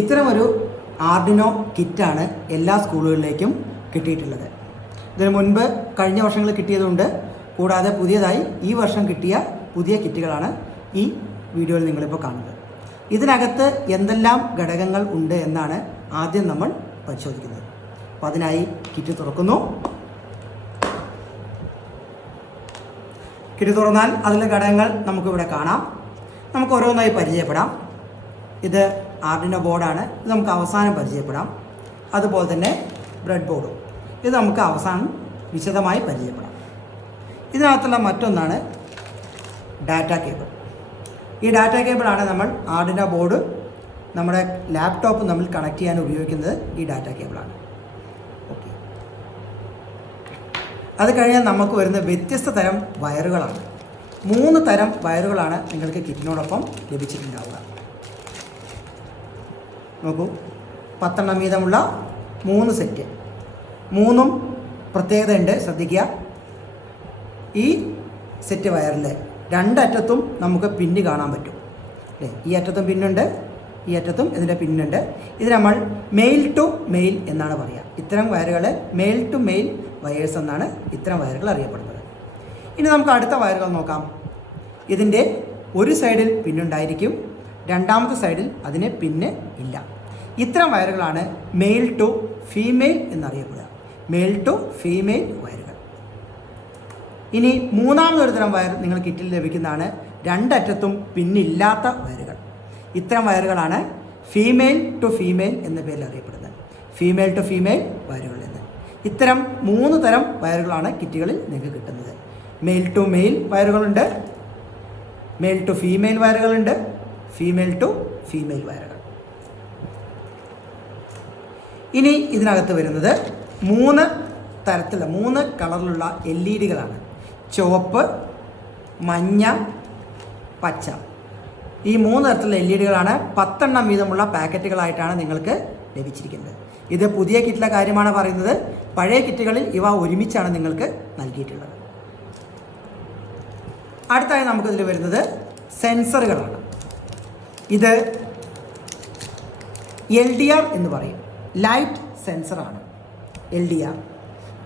ഇത്തരമൊരു ആർഡിനോ കിറ്റാണ് എല്ലാ സ്കൂളുകളിലേക്കും കിട്ടിയിട്ടുള്ളത്. ഇതിനു മുൻപ് കഴിഞ്ഞ വർഷങ്ങളിൽ കിട്ടിയതുണ്ട്. കൂടാതെ പുതിയതായി ഈ വർഷം കിട്ടിയ പുതിയ കിറ്റുകളാണ് ഈ വീഡിയോയിൽ നിങ്ങളിപ്പോൾ കാണുന്നത്. ഇതിനകത്ത് എന്തെല്ലാം ഘടകങ്ങൾ ഉണ്ട് എന്നാണ് ആദ്യം നമ്മൾ പരിശോധിക്കുന്നത്. അപ്പോൾ അതിനായി കിറ്റ് തുറക്കുന്നു. കിറ്റ് തുറന്നാൽ അതിലെ ഘടകങ്ങൾ നമുക്കിവിടെ കാണാം. നമുക്ക് ഓരോന്നായി പരിചയപ്പെടാം. ഇത് ആർഡിനോ ബോർഡാണ്. ഇത് നമുക്ക് അവസാനം പരിചയപ്പെടാം. അതുപോലെ തന്നെ ബ്രെഡ് ബോർഡും ഇത് നമുക്ക് അവസാനം വിശദമായി പരിചയപ്പെടാം. ഇതിനകത്തുള്ള മറ്റൊന്നാണ് ഡാറ്റ കേബിൾ. ഈ ഡാറ്റ കേബിളാണ് നമ്മൾ ആർഡിനോ ബോർഡ് നമ്മുടെ ലാപ്ടോപ്പ് നമ്മൾ കണക്ട് ചെയ്യാൻ ഉപയോഗിക്കുന്നത്. ഈ ഡാറ്റ കേബിളാണ്. ഓക്കെ, അത് കഴിഞ്ഞാൽ നമുക്ക് വരുന്ന വ്യത്യസ്ത തരം വയറുകളാണ്. 3 തരം വയറുകളാണ് നിങ്ങൾക്ക് കിറ്റിനോടൊപ്പം ലഭിച്ചിട്ടുണ്ടാവുക. നോക്കൂ, 10 വീതമുള്ള 3 സെറ്റ്. 3 പ്രത്യേകതയുണ്ട്, ശ്രദ്ധിക്കുക. ഈ സെറ്റ് വയറിൽ 2 അറ്റത്തും നമുക്ക് പിന്ന് കാണാൻ പറ്റും അല്ലേ? ഈ അറ്റത്തും പിന്നുണ്ട്, ഈ അറ്റത്തും ഇതിൻ്റെ പിന്നുണ്ട്. ഇത് നമ്മൾ മെയിൽ ടു മെയിൽ എന്നാണ് പറയുക. ഇത്തരം വയറുകൾ മെയിൽ ടു മെയിൽ വയേഴ്സ് എന്നാണ് ഇത്തരം വയറുകൾ അറിയപ്പെടുന്നത്. ഇനി നമുക്ക് അടുത്ത വയറുകൾ നോക്കാം. ഇതിൻ്റെ ഒരു സൈഡിൽ പിന്നുണ്ടായിരിക്കും, രണ്ടാമത്തെ സൈഡിൽ അതിന് പിന്ന് ഇല്ല. ഇത്തരം വയറുകളാണ് മെയിൽ ടു ഫീമെയിൽ എന്നറിയപ്പെടുക. മെയിൽ ടു ഫീമെയിൽ വയറുകൾ. ഇനി മൂന്നാമതൊരു തരം വയർ നിങ്ങൾ കിറ്റിൽ ലഭിക്കുന്നതാണ് 2 അറ്റത്തും പിന്നില്ലാത്ത വയറുകൾ. ഇത്തരം വയറുകളാണ് ഫീമെയിൽ ടു ഫീമെയിൽ എന്ന പേരിൽ അറിയപ്പെടുന്നത്. ഫീമെയിൽ ടു ഫീമെയിൽ വയറുകൾ എന്ന്. ഇത്തരം 3 തരം വയറുകളാണ് കിറ്റുകളിൽ നിങ്ങൾക്ക് കിട്ടുന്നത്. മെയിൽ ടു മെയിൽ വയറുകളുണ്ട്, മെയിൽ ടു ഫീമെയിൽ വയറുകളുണ്ട്, ഫീമെയിൽ ടു ഫീമെയിൽ വയറുകൾ. ഇനി ഇതിനകത്ത് വരുന്നത് 3 തരത്തിലുള്ള 3 കളറിലുള്ള LED-കളാണ്. ചുവപ്പ്, മഞ്ഞ, പച്ച. ഈ 3 തരത്തിലുള്ള LED-കളാണ് 10 വീതമുള്ള പാക്കറ്റുകളായിട്ടാണ് നിങ്ങൾക്ക് ലഭിച്ചിരിക്കുന്നത്. ഇത് പുതിയ കിറ്റിലെ കാര്യമാണ് പറയുന്നത്. പഴയ കിറ്റുകളിൽ ഇവ ഒരുമിച്ചാണ് നിങ്ങൾക്ക് നൽകിയിട്ടുള്ളത്. അടുത്തായി നമുക്കിതിൽ വരുന്നത് സെൻസറുകളാണ്. ഇത് LDR എന്ന് പറയും. Light സെൻസറാണ് LDR.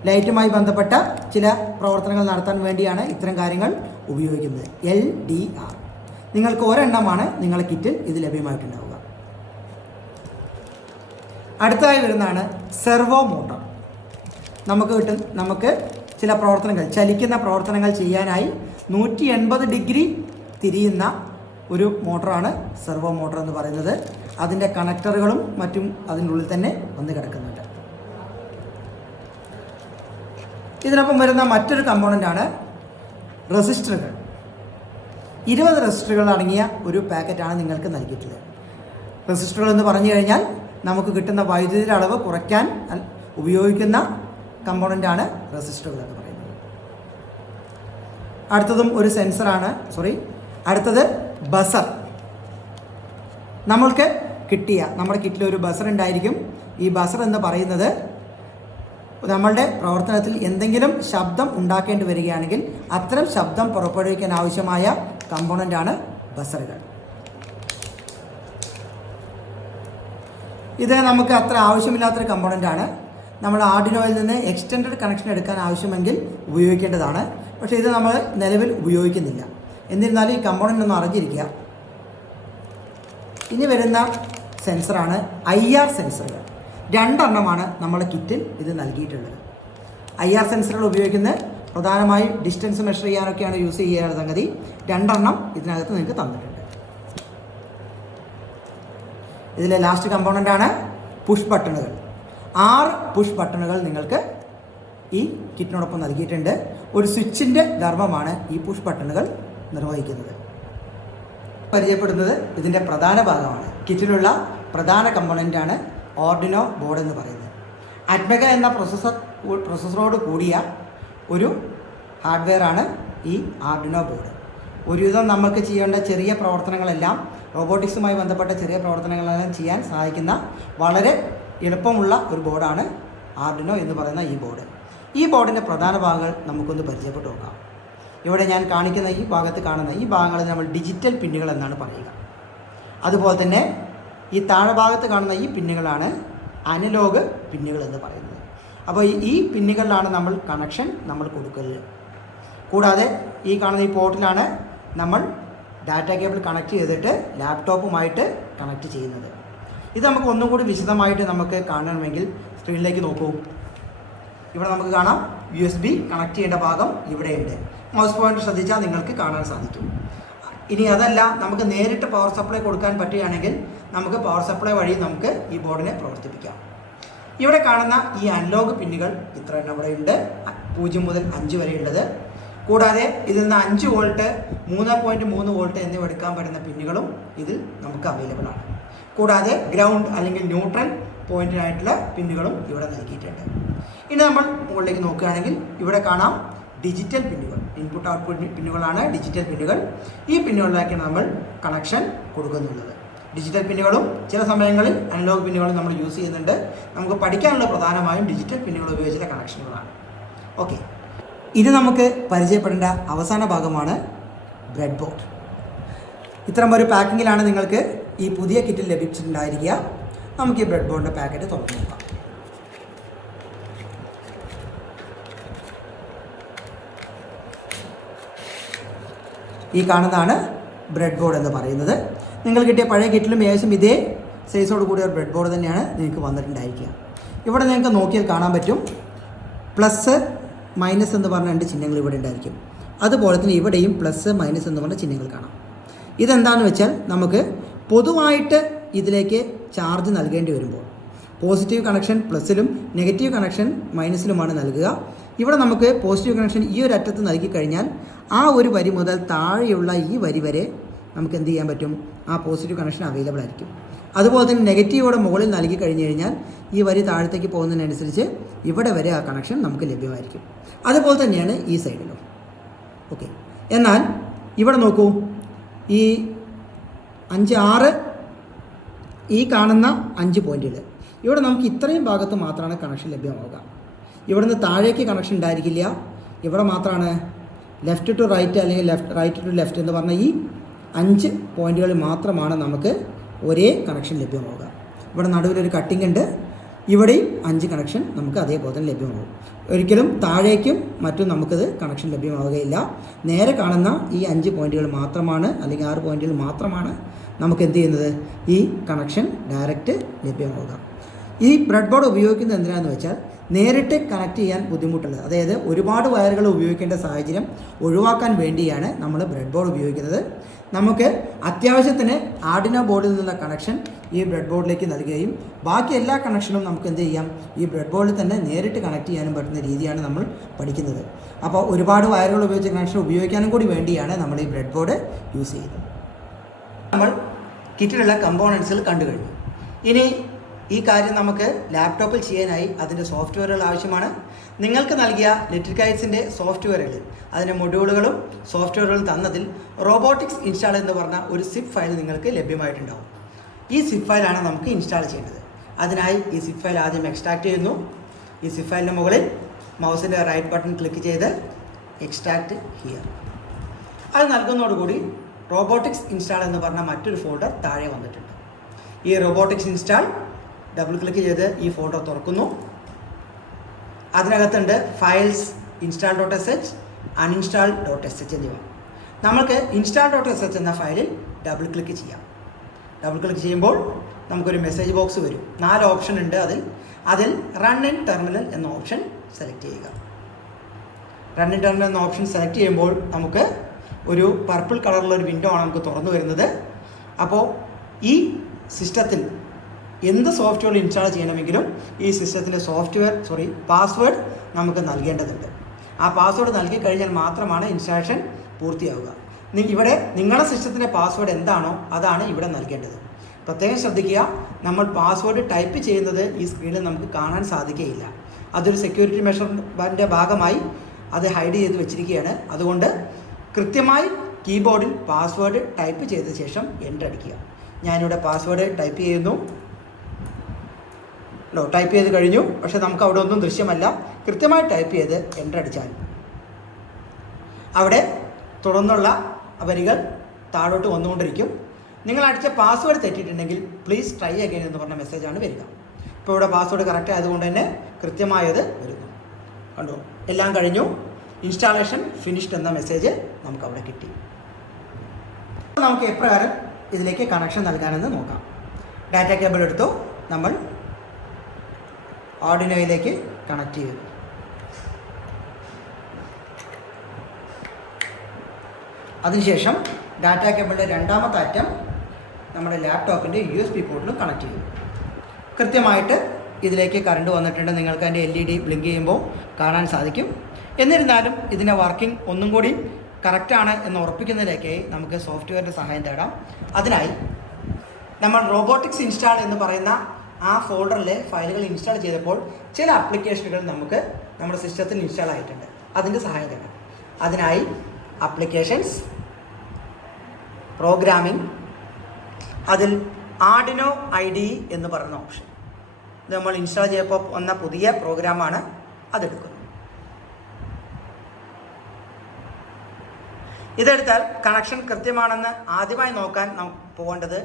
ലൈറ്റുമായി ബന്ധപ്പെട്ട ചില പ്രവർത്തനങ്ങൾ നടത്താൻ വേണ്ടിയാണ് ഇത്തരം കാര്യങ്ങൾ ഉപയോഗിക്കുന്നത്. LDR. നിങ്ങൾക്ക് ഒരെണ്ണമാണ് നിങ്ങളുടെ കിറ്റിൽ ഇത് ലഭ്യമായിട്ടുണ്ടാവുക. അടുത്തതായി വരുന്നതാണ് സെർവോ മോട്ടോർ. നമുക്ക് ചില പ്രവർത്തനങ്ങൾ, ചലിക്കുന്ന പ്രവർത്തനങ്ങൾ ചെയ്യാനായി 180 ഡിഗ്രി തിരിയുന്ന ഒരു മോട്ടറാണ് സെർവോ മോട്ടോർ എന്ന് പറയുന്നത്. അതിൻ്റെ കണക്ടറുകളും മറ്റും അതിൻ്റെ ഉള്ളിൽ തന്നെ വന്ന് കിടക്കുന്നുണ്ട്. ഇതിനൊപ്പം വരുന്ന മറ്റൊരു കമ്പോണൻ്റാണ് റെസിസ്റ്ററുകൾ. 20 റെസിസ്റ്ററുകൾ അടങ്ങിയ ഒരു പാക്കറ്റാണ് നിങ്ങൾക്ക് നൽകിയിട്ടുള്ളത്. റെസിസ്റ്ററുകൾ എന്ന് പറഞ്ഞു കഴിഞ്ഞാൽ നമുക്ക് കിട്ടുന്ന വൈദ്യുതിയുടെ അളവ് കുറയ്ക്കാൻ ഉപയോഗിക്കുന്ന കമ്പോണൻ്റാണ് റെസിസ്റ്ററുകൾ എന്ന് പറയുന്നത്. അടുത്തതും ഒരു സെൻസറാണ്. അടുത്തത് ബസർ. നമ്മൾക്ക് നമ്മുടെ കിറ്റിൽ ഒരു ബസർ ഉണ്ടായിരിക്കും. ഈ ബസർ എന്ന് പറയുന്നത് നമ്മളുടെ പ്രവർത്തനത്തിൽ എന്തെങ്കിലും ശബ്ദം ഉണ്ടാക്കേണ്ടി വരികയാണെങ്കിൽ അത്തരം ശബ്ദം പുറപ്പെടുവിക്കാൻ ആവശ്യമായ കമ്പോണൻ്റാണ് ബസറുകൾ. ഇത് നമുക്ക് അത്ര ആവശ്യമില്ലാത്തൊരു കമ്പോണൻ്റാണ്. നമ്മൾ ആർഡിനോയിൽ നിന്ന് എക്സ്റ്റൻഡഡ് കണക്ഷൻ എടുക്കാൻ ആവശ്യമെങ്കിൽ ഉപയോഗിക്കേണ്ടതാണ്. പക്ഷേ ഇത് നമ്മൾ നിലവിൽ ഉപയോഗിക്കുന്നില്ല. എന്നിരുന്നാലും ഈ കമ്പോണൻ്റ് ഒന്ന് അറിഞ്ഞിരിക്കുക. ഇനി വരുന്ന സെൻസറാണ് IR സെൻസറുകൾ. 2 എണ്ണമാണ് നമ്മുടെ കിറ്റിൽ ഇത് നൽകിയിട്ടുള്ളത്. IR സെൻസറുകൾ ഉപയോഗിക്കുന്നത് പ്രധാനമായും ഡിസ്റ്റൻസ് മെഷർ ചെയ്യാനൊക്കെയാണ് യൂസ് ചെയ്യാനുള്ള സംഗതി. 2 എണ്ണം ഇതിനകത്ത് നിങ്ങൾക്ക് തന്നിട്ടുണ്ട്. ഇതിലെ ലാസ്റ്റ് കമ്പോണൻ്റാണ് പുഷ് ബട്ടണുകൾ. 6 പുഷ് ബട്ടണുകൾ നിങ്ങൾക്ക് ഈ കിറ്റിനോടൊപ്പം നൽകിയിട്ടുണ്ട്. ഒരു സ്വിച്ചിൻ്റെ ധർമ്മമാണ് ഈ പുഷ് ബട്ടണുകൾ നിർവഹിക്കുന്നത്. പരിചയപ്പെടുന്നത് ഇതിൻ്റെ പ്രധാന ഭാഗമാണ്. കിറ്റിലുള്ള പ്രധാന കമ്പോണൻ്റാണ് ആർഡിനോ ബോർഡ് എന്ന് പറയുന്നത്. അറ്റ്മെഗ എന്ന പ്രൊസസ്സറോട് കൂടിയ ഒരു ഹാർഡ്വെയറാണ് ഈ ആർഡിനോ ബോർഡ്. ഒരുവിധം നമുക്ക് ചെയ്യേണ്ട ചെറിയ പ്രവർത്തനങ്ങളെല്ലാം, റോബോട്ടിക്സുമായി ബന്ധപ്പെട്ട ചെറിയ പ്രവർത്തനങ്ങളെല്ലാം ചെയ്യാൻ സഹായിക്കുന്ന വളരെ എളുപ്പമുള്ള ഒരു ബോർഡാണ് ആർഡിനോ എന്ന് പറയുന്ന ഈ ബോർഡ്. ഈ ബോർഡിൻ്റെ പ്രധാന ഭാഗങ്ങൾ നമുക്കൊന്ന് പരിചയപ്പെട്ടു നോക്കാം. ഇവിടെ ഞാൻ കാണിക്കുന്ന ഈ ഭാഗത്ത് കാണുന്ന ഈ ഭാഗങ്ങൾ നമ്മൾ ഡിജിറ്റൽ പിന്നുകൾ എന്നാണ് പറയുക. അതുപോലെ തന്നെ ഈ താഴെ ഭാഗത്ത് കാണുന്ന ഈ പിന്നുകളാണ് അനലോഗ് പിന്നുകൾ എന്ന് പറയുന്നത്. അപ്പോൾ ഈ പിന്നുകളിലാണ് നമ്മൾ കണക്ഷൻ കൊടുക്കല്. കൂടാതെ ഈ കാണുന്ന ഈ പോർട്ടിലാണ് നമ്മൾ ഡാറ്റ കേബിൾ കണക്ട് ചെയ്തിട്ട് ലാപ്ടോപ്പുമായിട്ട് കണക്ട് ചെയ്യുന്നത്. ഇത് നമുക്ക് ഒന്നും കൂടി വിശദമായിട്ട് നമുക്ക് കാണണമെങ്കിൽ സ്ക്രീനിലേക്ക് നോക്കൂ. ഇവിടെ നമുക്ക് കാണാം USB കണക്ട് ചെയ്യേണ്ട ഭാഗം ഇവിടെയുണ്ട്. മൗസ് പോയിൻ്റർ ശ്രദ്ധിച്ചാൽ നിങ്ങൾക്ക് കാണാൻ സാധിക്കും. ഇനി അതല്ല, നമുക്ക് നേരിട്ട് പവർ സപ്ലൈ കൊടുക്കാൻ പറ്റുകയാണെങ്കിൽ നമുക്ക് പവർ സപ്ലൈ വഴി നമുക്ക് ഈ ബോർഡിനെ പ്രവർത്തിപ്പിക്കാം. ഇവിടെ കാണുന്ന ഈ അനലോഗ് പിന്നുകൾ ഇത്ര എണ്ണം ഇവിടെ ഉണ്ട്, 0 മുതൽ 5 വരെ ഉള്ളത്. കൂടാതെ ഇതിൽ നിന്ന് 5 വോൾട്ട്, 3.3 വോൾട്ട് എന്നിവ എടുക്കാൻ പറ്റുന്ന പിന്നുകളും ഇതിൽ നമുക്ക് അവൈലബിൾ ആണ്. കൂടാതെ ഗ്രൗണ്ട് അല്ലെങ്കിൽ ന്യൂട്രൽ പോയിന്റിനായിട്ടുള്ള പിന്നുകളും ഇവിടെ നൽകിയിട്ടുണ്ട്. ഇനി നമ്മൾ മുകളിലേക്ക് നോക്കുകയാണെങ്കിൽ ഇവിടെ കാണാം ഡിജിറ്റൽ പിന്നുകൾ, ഇൻപുട്ട് ഔട്ട്പുട്ട് പിന്നുകളാണ് ഡിജിറ്റൽ പിന്നുകൾ. ഈ പിന്നുകളിലേക്കാണ് നമ്മൾ കണക്ഷൻ കൊടുക്കുന്നുള്ളത്. ഡിജിറ്റൽ പിന്നുകളും ചില സമയങ്ങളിൽ അനലോഗ് പിന്നുകളും നമ്മൾ യൂസ് ചെയ്യുന്നുണ്ട്. നമുക്ക് പഠിക്കാനുള്ള പ്രധാനമായും ഡിജിറ്റൽ പിന്നുകൾ ഉപയോഗിച്ചുള്ള കണക്ഷനുകളാണ്. ഓക്കെ, ഇനി നമുക്ക് പരിചയപ്പെടേണ്ട അവസാന ഭാഗമാണ് ബ്രെഡ് ബോർഡ്. ഇത്തരം ഒരു പാക്കിങ്ങിലാണ് നിങ്ങൾക്ക് ഈ പുതിയ കിറ്റിൽ ലഭിച്ചിട്ടുണ്ടായിരിക്കുക. നമുക്ക് ഈ ബ്രെഡ് ബോർഡിൻ്റെ പാക്കറ്റ് തുറന്നു നോക്കാം. ഈ കാണുന്നതാണ് ബ്രെഡ് ബോർഡ് എന്ന് പറയുന്നത്. നിങ്ങൾ കിട്ടിയ പഴയ കിറ്റിലും ഏകദേശം ഇതേ സൈസോട് കൂടിയ ഒരു ബ്രെഡ് ബോർഡ് തന്നെയാണ് നിങ്ങൾക്ക് വന്നിട്ടുണ്ടായിരിക്കുക. ഇവിടെ നിങ്ങൾക്ക് നോക്കിയാൽ കാണാൻ പറ്റും പ്ലസ് മൈനസ് എന്ന് പറഞ്ഞ 2 ചിഹ്നങ്ങൾ ഇവിടെ ഉണ്ടായിരിക്കും. അതുപോലെ തന്നെ ഇവിടെയും പ്ലസ് മൈനസ് എന്ന് പറഞ്ഞ ചിഹ്നങ്ങൾ കാണാം. ഇതെന്താണെന്ന് വെച്ചാൽ നമുക്ക് പൊതുവായിട്ട് ഇതിലേക്ക് ചാർജ് നൽകേണ്ടി വരുമ്പോൾ പോസിറ്റീവ് കണക്ഷൻ പ്ലസ്സിലും നെഗറ്റീവ് കണക്ഷൻ മൈനസിലുമാണ് നൽകുക. ഇവിടെ നമുക്ക് പോസിറ്റീവ് കണക്ഷൻ ഈ ഒരു അറ്റത്ത് നൽകി കഴിഞ്ഞാൽ ആ ഒരു വരി മുതൽ താഴെയുള്ള ഈ വരി വരെ നമുക്ക് എന്ത് ചെയ്യാൻ പറ്റും, ആ പോസിറ്റീവ് കണക്ഷൻ അവൈലബിൾ ആയിരിക്കും. അതുപോലെ തന്നെ നെഗറ്റീവോടെ മുകളിൽ നൽകി കഴിഞ്ഞ് കഴിഞ്ഞാൽ ഈ വരി താഴത്തേക്ക് പോകുന്നതിനനുസരിച്ച് ഇവിടെ വരെ ആ കണക്ഷൻ നമുക്ക് ലഭ്യമായിരിക്കും. അതുപോലെ തന്നെയാണ് ഈ സൈഡിലും. ഓക്കെ, എന്നാൽ ഇവിടെ നോക്കൂ, ഈ 5, 6 ഈ കാണുന്ന 5 പോയിന്റുകൾ ഇവിടെ നമുക്ക് ഇത്രയും ഭാഗത്ത് മാത്രമാണ് കണക്ഷൻ ലഭ്യമാവുക. ഇവിടുന്ന് താഴേക്ക് കണക്ഷൻ ഉണ്ടായിരിക്കില്ല. ഇവിടെ മാത്രമാണ് ലെഫ്റ്റ് ടു റൈറ്റ് അല്ലെങ്കിൽ റൈറ്റ് ടു ലെഫ്റ്റ് എന്ന് പറഞ്ഞ ഈ 5 പോയിന്റുകളിൽ മാത്രമാണ് നമുക്ക് ഒരേ കണക്ഷൻ ലഭ്യമാവുക. ഇവിടെ നടുവിലൊരു കട്ടിംഗ് ഉണ്ട്, ഇവിടെയും 5 കണക്ഷൻ നമുക്ക് അതേപോലെ തന്നെ ലഭ്യമാകും. ഒരിക്കലും താഴേക്കും മറ്റും നമുക്കത് കണക്ഷൻ ലഭ്യമാവുകയില്ല. നേരെ കാണുന്ന ഈ 5 പോയിന്റുകൾ മാത്രമാണ് അല്ലെങ്കിൽ 6 പോയിന്റുകൾ മാത്രമാണ് നമുക്ക് എന്ത് ചെയ്യുന്നത്, ഈ കണക്ഷൻ ഡയറക്റ്റ് ലഭ്യമാവുക. ഈ ബ്രെഡ് ബോർഡ് ഉപയോഗിക്കുന്നത് എന്തിനാണെന്ന് വെച്ചാൽ നേരിട്ട് കണക്ട് ചെയ്യാൻ ബുദ്ധിമുട്ടുള്ളത്, അതായത് ഒരുപാട് വയറുകൾ ഉപയോഗിക്കേണ്ട സാഹചര്യം ഒഴിവാക്കാൻ വേണ്ടിയാണ് നമ്മൾ ബ്രെഡ് ബോർഡ് ഉപയോഗിക്കുന്നത്. നമുക്ക് അത്യാവശ്യത്തിന് ആർഡിനോ ബോർഡിൽ നിന്നുള്ള കണക്ഷൻ ഈ ബ്രെഡ് ബോർഡിലേക്ക് നൽകുകയും ബാക്കി എല്ലാ കണക്ഷനും നമുക്ക് എന്ത് ചെയ്യാം, ഈ ബ്രെഡ് ബോർഡിൽ തന്നെ നേരിട്ട് കണക്ട് ചെയ്യാനും പറ്റുന്ന രീതിയാണ് നമ്മൾ പഠിക്കുന്നത്. അപ്പോൾ ഒരുപാട് വയറുകൾ ഉപയോഗിച്ച കണക്ഷൻ ഉപയോഗിക്കാനും കൂടി വേണ്ടിയാണ് നമ്മൾ ഈ ബ്രെഡ് ബോർഡ് യൂസ് ചെയ്യുന്നത്. നമ്മൾ കിറ്റിലുള്ള കമ്പോണൻസുകൾ കണ്ടു കഴിഞ്ഞു. ഇനി ഈ കാര്യം നമുക്ക് ലാപ്ടോപ്പിൽ ചെയ്യാനായി അതിൻ്റെ സോഫ്റ്റ്വെയറുകൾ ആവശ്യമാണ്. നിങ്ങൾക്ക് നൽകിയ ലിറ്റിൽകൈറ്റ്സിൻ്റെ സോഫ്റ്റ്വെയറുകളിൽ അതിൻ്റെ മൊഡ്യൂളുകളും സോഫ്റ്റ്വെയറുകളും തന്നതിൽ റോബോട്ടിക്സ് ഇൻസ്റ്റാൾ എന്ന് പറഞ്ഞ ഒരു സിപ്പ് ഫയൽ നിങ്ങൾക്ക് ലഭ്യമായിട്ടുണ്ടാവും. ഈ സിപ്പ് ഫയലാണ് നമുക്ക് ഇൻസ്റ്റാൾ ചെയ്യേണ്ടത്. അതിനായി ഈ സിപ്പ് ഫയൽ ആദ്യം എക്സ്ട്രാക്ട് ചെയ്യുന്നു. ഈ സിപ്പ് ഫയലിന് മുകളിൽ മൗസിൻ്റെ റൈറ്റ് ബട്ടൺ ക്ലിക്ക് ചെയ്ത് എക്സ്ട്രാക്ട് ഹിയർ അത് നൽകുന്നതോടുകൂടി റോബോട്ടിക്സ് ഇൻസ്റ്റാൾ എന്ന് പറഞ്ഞ മറ്റൊരു ഫോൾഡർ താഴെ വന്നിട്ടുണ്ട്. ഈ റോബോട്ടിക്സ് ഇൻസ്റ്റാൾ ഡബിൾ ക്ലിക്ക് ചെയ്ത് ഈ ഫോൾഡർ തുറക്കുന്നു. അതിനകത്തുണ്ട് ഫയൽസ്, install.sh, uninstall.sh എന്നിവ. നമുക്ക് install.sh എന്ന ഫയലിൽ ഡബിൾ ക്ലിക്ക് ചെയ്യാം. ഡബിൾ ക്ലിക്ക് ചെയ്യുമ്പോൾ നമുക്കൊരു മെസ്സേജ് ബോക്സ് വരും. 4 ഓപ്ഷൻ ഉണ്ട്. അതിൽ റൺ ഇൻ ടെർമിനൽ എന്ന ഓപ്ഷൻ സെലക്ട് ചെയ്യുക. റൺ ഇൻ ടെർമിനൽ എന്ന ഓപ്ഷൻ സെലക്ട് ചെയ്യുമ്പോൾ നമുക്ക് ഒരു പർപ്പിൾ കളറുള്ള ഒരു വിൻഡോ ആണ് നമുക്ക് തുറന്നു വരുന്നത്. അപ്പോൾ ഈ സിസ്റ്റത്തിൽ എന്ത് സോഫ്റ്റ്വെയർ ഇൻസ്റ്റാൾ ചെയ്യണമെങ്കിലും ഈ സിസ്റ്റത്തിൻ്റെ പാസ്വേഡ് നമുക്ക് നൽകേണ്ടതുണ്ട്. ആ പാസ്വേഡ് നൽകി കഴിഞ്ഞാൽ മാത്രമാണ് ഇൻസ്റ്റാളേഷൻ പൂർത്തിയാവുക. ഇവിടെ നിങ്ങളുടെ സിസ്റ്റത്തിൻ്റെ പാസ്വേഡ് എന്താണോ അതാണ് ഇവിടെ നൽകേണ്ടത്. പ്രത്യേകം ശ്രദ്ധിക്കുക, നമ്മൾ പാസ്വേഡ് ടൈപ്പ് ചെയ്യുന്നത് ഈ സ്ക്രീനിൽ നമുക്ക് കാണാൻ സാധിക്കുകയില്ല. അതൊരു സെക്യൂരിറ്റി മെഷറിൻ്റെ ഭാഗമായി അത് ഹൈഡ് ചെയ്ത് വെച്ചിരിക്കുകയാണ്. അതുകൊണ്ട് കൃത്യമായി കീബോർഡിൽ പാസ്വേഡ് ടൈപ്പ് ചെയ്ത ശേഷം എൻ്റർ അടിക്കുക. ഞാനിവിടെ പാസ്വേഡ് ടൈപ്പ് ചെയ്യുന്നു. ടൈപ്പ് ചെയ്ത് കഴിഞ്ഞു. പക്ഷേ നമുക്ക് അവിടെ ഒന്നും ദൃശ്യമല്ല. കൃത്യമായി ടൈപ്പ് ചെയ്ത് എൻ്റർ അടിച്ചാൽ അവിടെ തുടർന്നുള്ള വരികൾ താഴോട്ട് വന്നുകൊണ്ടിരിക്കും. നിങ്ങൾ അടിച്ച പാസ്വേഡ് തെറ്റിയിട്ടുണ്ടെങ്കിൽ പ്ലീസ് ട്രൈ അഗൈൻ എന്ന് പറഞ്ഞ മെസ്സേജാണ് വരിക. ഇപ്പോൾ ഇവിടെ പാസ്വേഡ് കറക്റ്റ് ആയതുകൊണ്ട് തന്നെ കൃത്യമായത് വരുന്നു. കണ്ടോ, എല്ലാം കഴിഞ്ഞു. ഇൻസ്റ്റാളേഷൻ ഫിനിഷ്ഡ് എന്ന മെസ്സേജ് നമുക്ക് അവിടെ കിട്ടി. നമുക്ക് എപ്രകാരം ഇതിലേക്ക് കണക്ഷൻ നൽകാനെന്ന് നോക്കാം. ഡാറ്റ കേബിൾ എടുത്തു നമ്മൾ ആർഡിനോയിലേക്ക് കണക്ട് ചെയ്തു. അതിനുശേഷം ഡാറ്റ കേബിളിൻ്റെ രണ്ടാമത്തെ അറ്റം നമ്മുടെ ലാപ്ടോപ്പിൻ്റെ USB പോർട്ടിലും കണക്ട് ചെയ്തു. കൃത്യമായിട്ട് ഇതിലേക്ക് കറണ്ട് വന്നിട്ടുണ്ട്. നിങ്ങൾക്ക് അതിൻ്റെ LED ബ്ലിങ്ക് ചെയ്യുമ്പോൾ കാണാൻ സാധിക്കും. എന്നിരുന്നാലും ഇതിൻ്റെ വർക്കിംഗ് ഒന്നും കൂടി കറക്റ്റാണ് എന്ന് ഉറപ്പിക്കുന്നതിലേക്കായി നമുക്ക് സോഫ്റ്റ്വെയറിൻ്റെ സഹായം തേടാം. അതിനായി നമ്മൾ റോബോട്ടിക്സ് ഇൻസ്റ്റാൾ എന്ന് പറയുന്ന ആ ഫോൾഡറിലെ ഫയലുകൾ ഇൻസ്റ്റാൾ ചെയ്തപ്പോൾ ചില ആപ്ലിക്കേഷനുകൾ നമുക്ക് നമ്മുടെ സിസ്റ്റത്തിൽ ഇൻസ്റ്റാൾ ആയിട്ടുണ്ട്. അതിൻ്റെ സഹായം തേടാം. അതിനായി ആപ്ലിക്കേഷൻസ്, പ്രോഗ്രാമിംഗ്, അതിൽ ആർഡിനോ IDE എന്ന് പറയുന്ന ഓപ്ഷൻ, ഇത് നമ്മൾ ഇൻസ്റ്റാൾ ചെയ്തപ്പോൾ വന്ന പുതിയ പ്രോഗ്രാമാണ്. അതെടുക്കുന്നു. ഇതെടുത്താൽ കണക്ഷൻ കൃത്യമാണെന്ന് ആദ്യമായി നോക്കാൻ നമുക്ക് പോകേണ്ടത്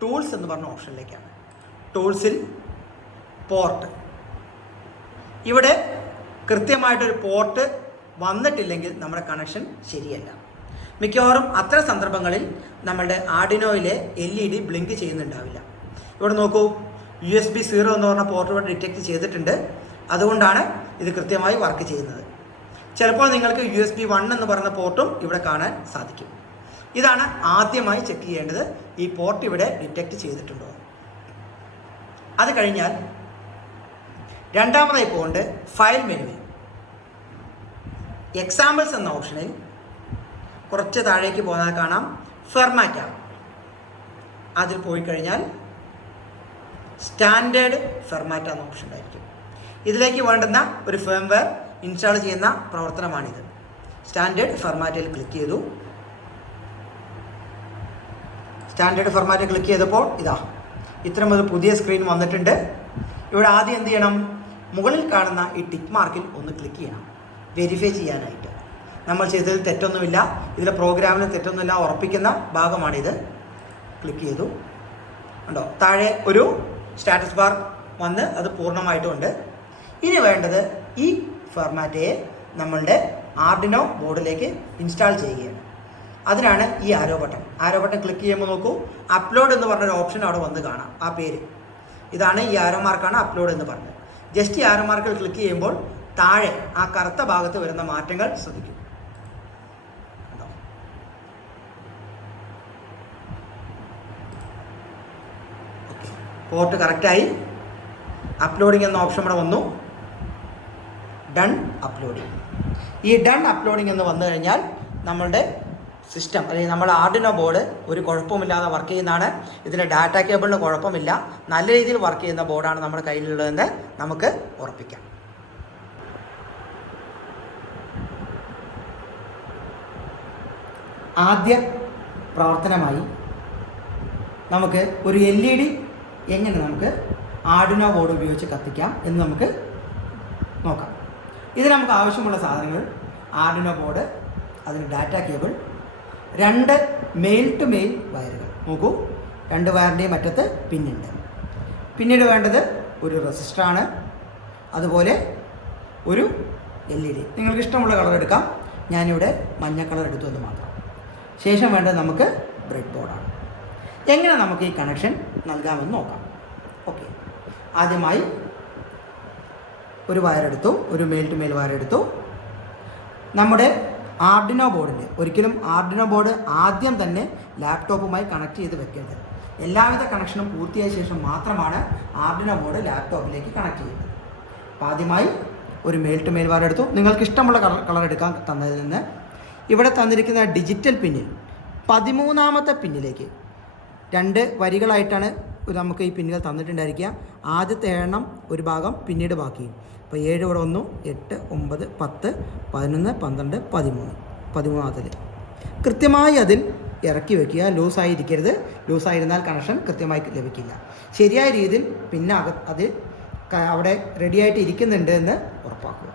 ടൂൾസ് എന്ന് പറഞ്ഞ ഓപ്ഷനിലേക്കാണ്. ടൂൾസിൽ പോർട്ട്, ഇവിടെ കൃത്യമായിട്ടൊരു പോർട്ട് വന്നിട്ടില്ലെങ്കിൽ നമ്മുടെ കണക്ഷൻ ശരിയല്ല. മിക്കവാറും അത്തരം സന്ദർഭങ്ങളിൽ നമ്മളുടെ ആർഡിനോയിലെ LED ബ്ലിങ്ക് ചെയ്യുന്നുണ്ടാവില്ല. ഇവിടെ നോക്കൂ, USB 0 എന്ന് പറഞ്ഞ പോർട്ട് ഇവിടെ ഡിറ്റക്റ്റ് ചെയ്തിട്ടുണ്ട്. അതുകൊണ്ടാണ് ഇത് കൃത്യമായി വർക്ക് ചെയ്യുന്നത്. ചിലപ്പോൾ നിങ്ങൾക്ക് USB 1 എന്ന് പറയുന്ന പോർട്ടും ഇവിടെ കാണാൻ സാധിക്കും. ഇതാണ് ആദ്യമായി ചെക്ക് ചെയ്യേണ്ടത്, ഈ പോർട്ട് ഇവിടെ ഡിറ്റക്റ്റ് ചെയ്തിട്ടുണ്ടോ. അത് കഴിഞ്ഞാൽ രണ്ടാമതായി പോകേണ്ടത് ഫയൽ മെനുവിൽ എക്സാമ്പിൾസ് എന്ന ഓപ്ഷനിൽ കുറച്ച് താഴേക്ക് പോകാൻ കാണാം ഫെർമാറ്റ. അതിൽ പോയി കഴിഞ്ഞാൽ സ്റ്റാൻഡേർഡ് ഫെർമാറ്റ എന്ന ഓപ്ഷൻ ഉണ്ടായിരിക്കും. ഇതിലേക്ക് വേണ്ടുന്ന ഒരു ഫേംവെയർ ഇൻസ്റ്റാൾ ചെയ്യുന്ന പ്രവർത്തനമാണിത്. സ്റ്റാൻഡേർഡ് ഫെർമാറ്റയിൽ ക്ലിക്ക് ചെയ്തു. സ്റ്റാൻഡേർഡ് ഫെർമാറ്റ് ക്ലിക്ക് ചെയ്തപ്പോൾ ഇതാ ഇത്തരം ഒരു പുതിയ സ്ക്രീൻ വന്നിട്ടുണ്ട്. ഇവിടെ ആദ്യം എന്ത് ചെയ്യണം, മുകളിൽ കാണുന്ന ഈ ടിക്ക് മാർക്കിൽ ഒന്ന് ക്ലിക്ക് ചെയ്യണം, വെരിഫൈ ചെയ്യാനായിട്ട്. നമ്മൾ ചെയ്തതിൽ തെറ്റൊന്നുമില്ല, ഇതിലെ പ്രോഗ്രാമിൽ തെറ്റൊന്നുമില്ല ഉറപ്പിക്കുന്ന ഭാഗമാണിത്. ക്ലിക്ക് ചെയ്തു. ഉണ്ടോ, താഴെ ഒരു സ്റ്റാറ്റസ് ബാർ വന്ന് അത് പൂർണ്ണമായിട്ടുമുണ്ട്. ഇനി വേണ്ടത് ഈ ഫോർമാറ്റയെ നമ്മളുടെ ആർഡിനോ ബോർഡിലേക്ക് ഇൻസ്റ്റാൾ ചെയ്യുകയാണ്. അതിനാണ് ഈ ആരോ ബട്ടൺ ക്ലിക്ക് ചെയ്യുമ്പോൾ നോക്കൂ, അപ്ലോഡ് എന്ന് പറഞ്ഞൊരു ഓപ്ഷൻ അവിടെ വന്ന് കാണാം. ആ പേര് ഇതാണ്, ഈ ആരോ മാർക്കാണ് അപ്ലോഡ് എന്ന് പറഞ്ഞത്. ജസ്റ്റ് ഈ ആരോ മാർക്കിൽ ക്ലിക്ക് ചെയ്യുമ്പോൾ താഴെ ആ കറുത്ത ഭാഗത്ത് വരുന്ന മാറ്റങ്ങൾ ശ്രദ്ധിക്കും. പോർട്ട് കറക്റ്റായി. അപ്ലോഡിംഗ് എന്ന ഓപ്ഷൻ ഇവിടെ വന്നു. Done uploading. ഈ ഡൺ അപ്ലോഡിംഗ് എന്ന് വന്നു കഴിഞ്ഞാൽ നമ്മളുടെ സിസ്റ്റം അല്ലെങ്കിൽ നമ്മുടെ ആർഡിനോ ബോർഡ് ഒരു കുഴപ്പമില്ലാതെ വർക്ക് ചെയ്യുന്നതാണ്. ഇതിൻ്റെ ഡാറ്റ കേബിളിന് കുഴപ്പമില്ല, നല്ല രീതിയിൽ വർക്ക് ചെയ്യുന്ന ബോർഡാണ് നമ്മുടെ കയ്യിലുള്ളതെന്ന് നമുക്ക് ഉറപ്പിക്കാം. ആദ്യ പ്രവർത്തനമായി നമുക്ക് ഒരു LED എങ്ങനെ നമുക്ക് ആർഡിനോ ബോർഡ് ഉപയോഗിച്ച് കത്തിക്കാം എന്ന് നമുക്ക് നോക്കാം. ഇത് നമുക്ക് ആവശ്യമുള്ള സാധനങ്ങൾ ആർഡിനോ ബോർഡ്, അതിന് data cable, 2 male to male വയറുകൾ. നോക്കൂ, 2 വയറിൻ്റെയും അറ്റത്ത് പിന്നുണ്ട്. പിന്നീട് വേണ്ടത് ഒരു റെസിസ്റ്ററാണ്, അതുപോലെ ഒരു LED. നിങ്ങൾക്ക് ഇഷ്ടമുള്ള കളർ എടുക്കാം, ഞാനിവിടെ മഞ്ഞ കളർ എടുത്തു എന്ന് മാത്രം. ശേഷം വേണ്ടത് നമുക്ക് ബ്രെഡ് ബോർഡാണ്. എങ്ങനെ നമുക്ക് ഈ കണക്ഷൻ നൽകാമെന്ന് നോക്കാം. ഓക്കെ, ആദ്യമായി ഒരു വയറെടുത്തു, ഒരു മെയിൽ ടു മെയിൽ വയറെടുത്തു. നമ്മുടെ ആർഡിനോ ബോർഡിൻ്റെ, ഒരിക്കലും ആർഡിനോ ബോർഡ് ആദ്യം തന്നെ ലാപ്ടോപ്പുമായി കണക്ട് ചെയ്ത് വെക്കേണ്ടത്. എല്ലാവിധ കണക്ഷനും പൂർത്തിയായ ശേഷം മാത്രമാണ് ആർഡിനോ ബോർഡ് ലാപ്ടോപ്പിലേക്ക് കണക്ട് ചെയ്യുന്നത്. അപ്പോൾ ആദ്യമായി ഒരു മെയിൽ ടു മെയിൽ വയറെടുത്തു. നിങ്ങൾക്ക് ഇഷ്ടമുള്ള കളർ എടുക്കാൻ തന്നതിൽ നിന്ന് ഇവിടെ തന്നിരിക്കുന്ന ഡിജിറ്റൽ പിന്നിൽ 13ാമത്തെ പിന്നിലേക്ക് 2 വരികളായിട്ടാണ് നമുക്ക് ഈ പിന്നുകൾ തന്നിട്ടുണ്ടായിരിക്കുക. ആദ്യത്തെ എണ്ണം ഒരു ഭാഗം, പിന്നീട് ബാക്കി. അപ്പോൾ 7 ഇവിടെ വന്നു, 8, 9, 10, 11, 12, 13. 13ാമത്തിൽ കൃത്യമായി അതിൽ ഇറക്കി വയ്ക്കുക. ലൂസായിരിക്കരുത്, ലൂസായിരുന്നാൽ കണക്ഷൻ കൃത്യമായി ലഭിക്കില്ല. ശരിയായ രീതിയിൽ പിന്നെ അത് അവിടെ റെഡിയായിട്ട് ഇരിക്കുന്നുണ്ട് എന്ന് ഉറപ്പാക്കുക.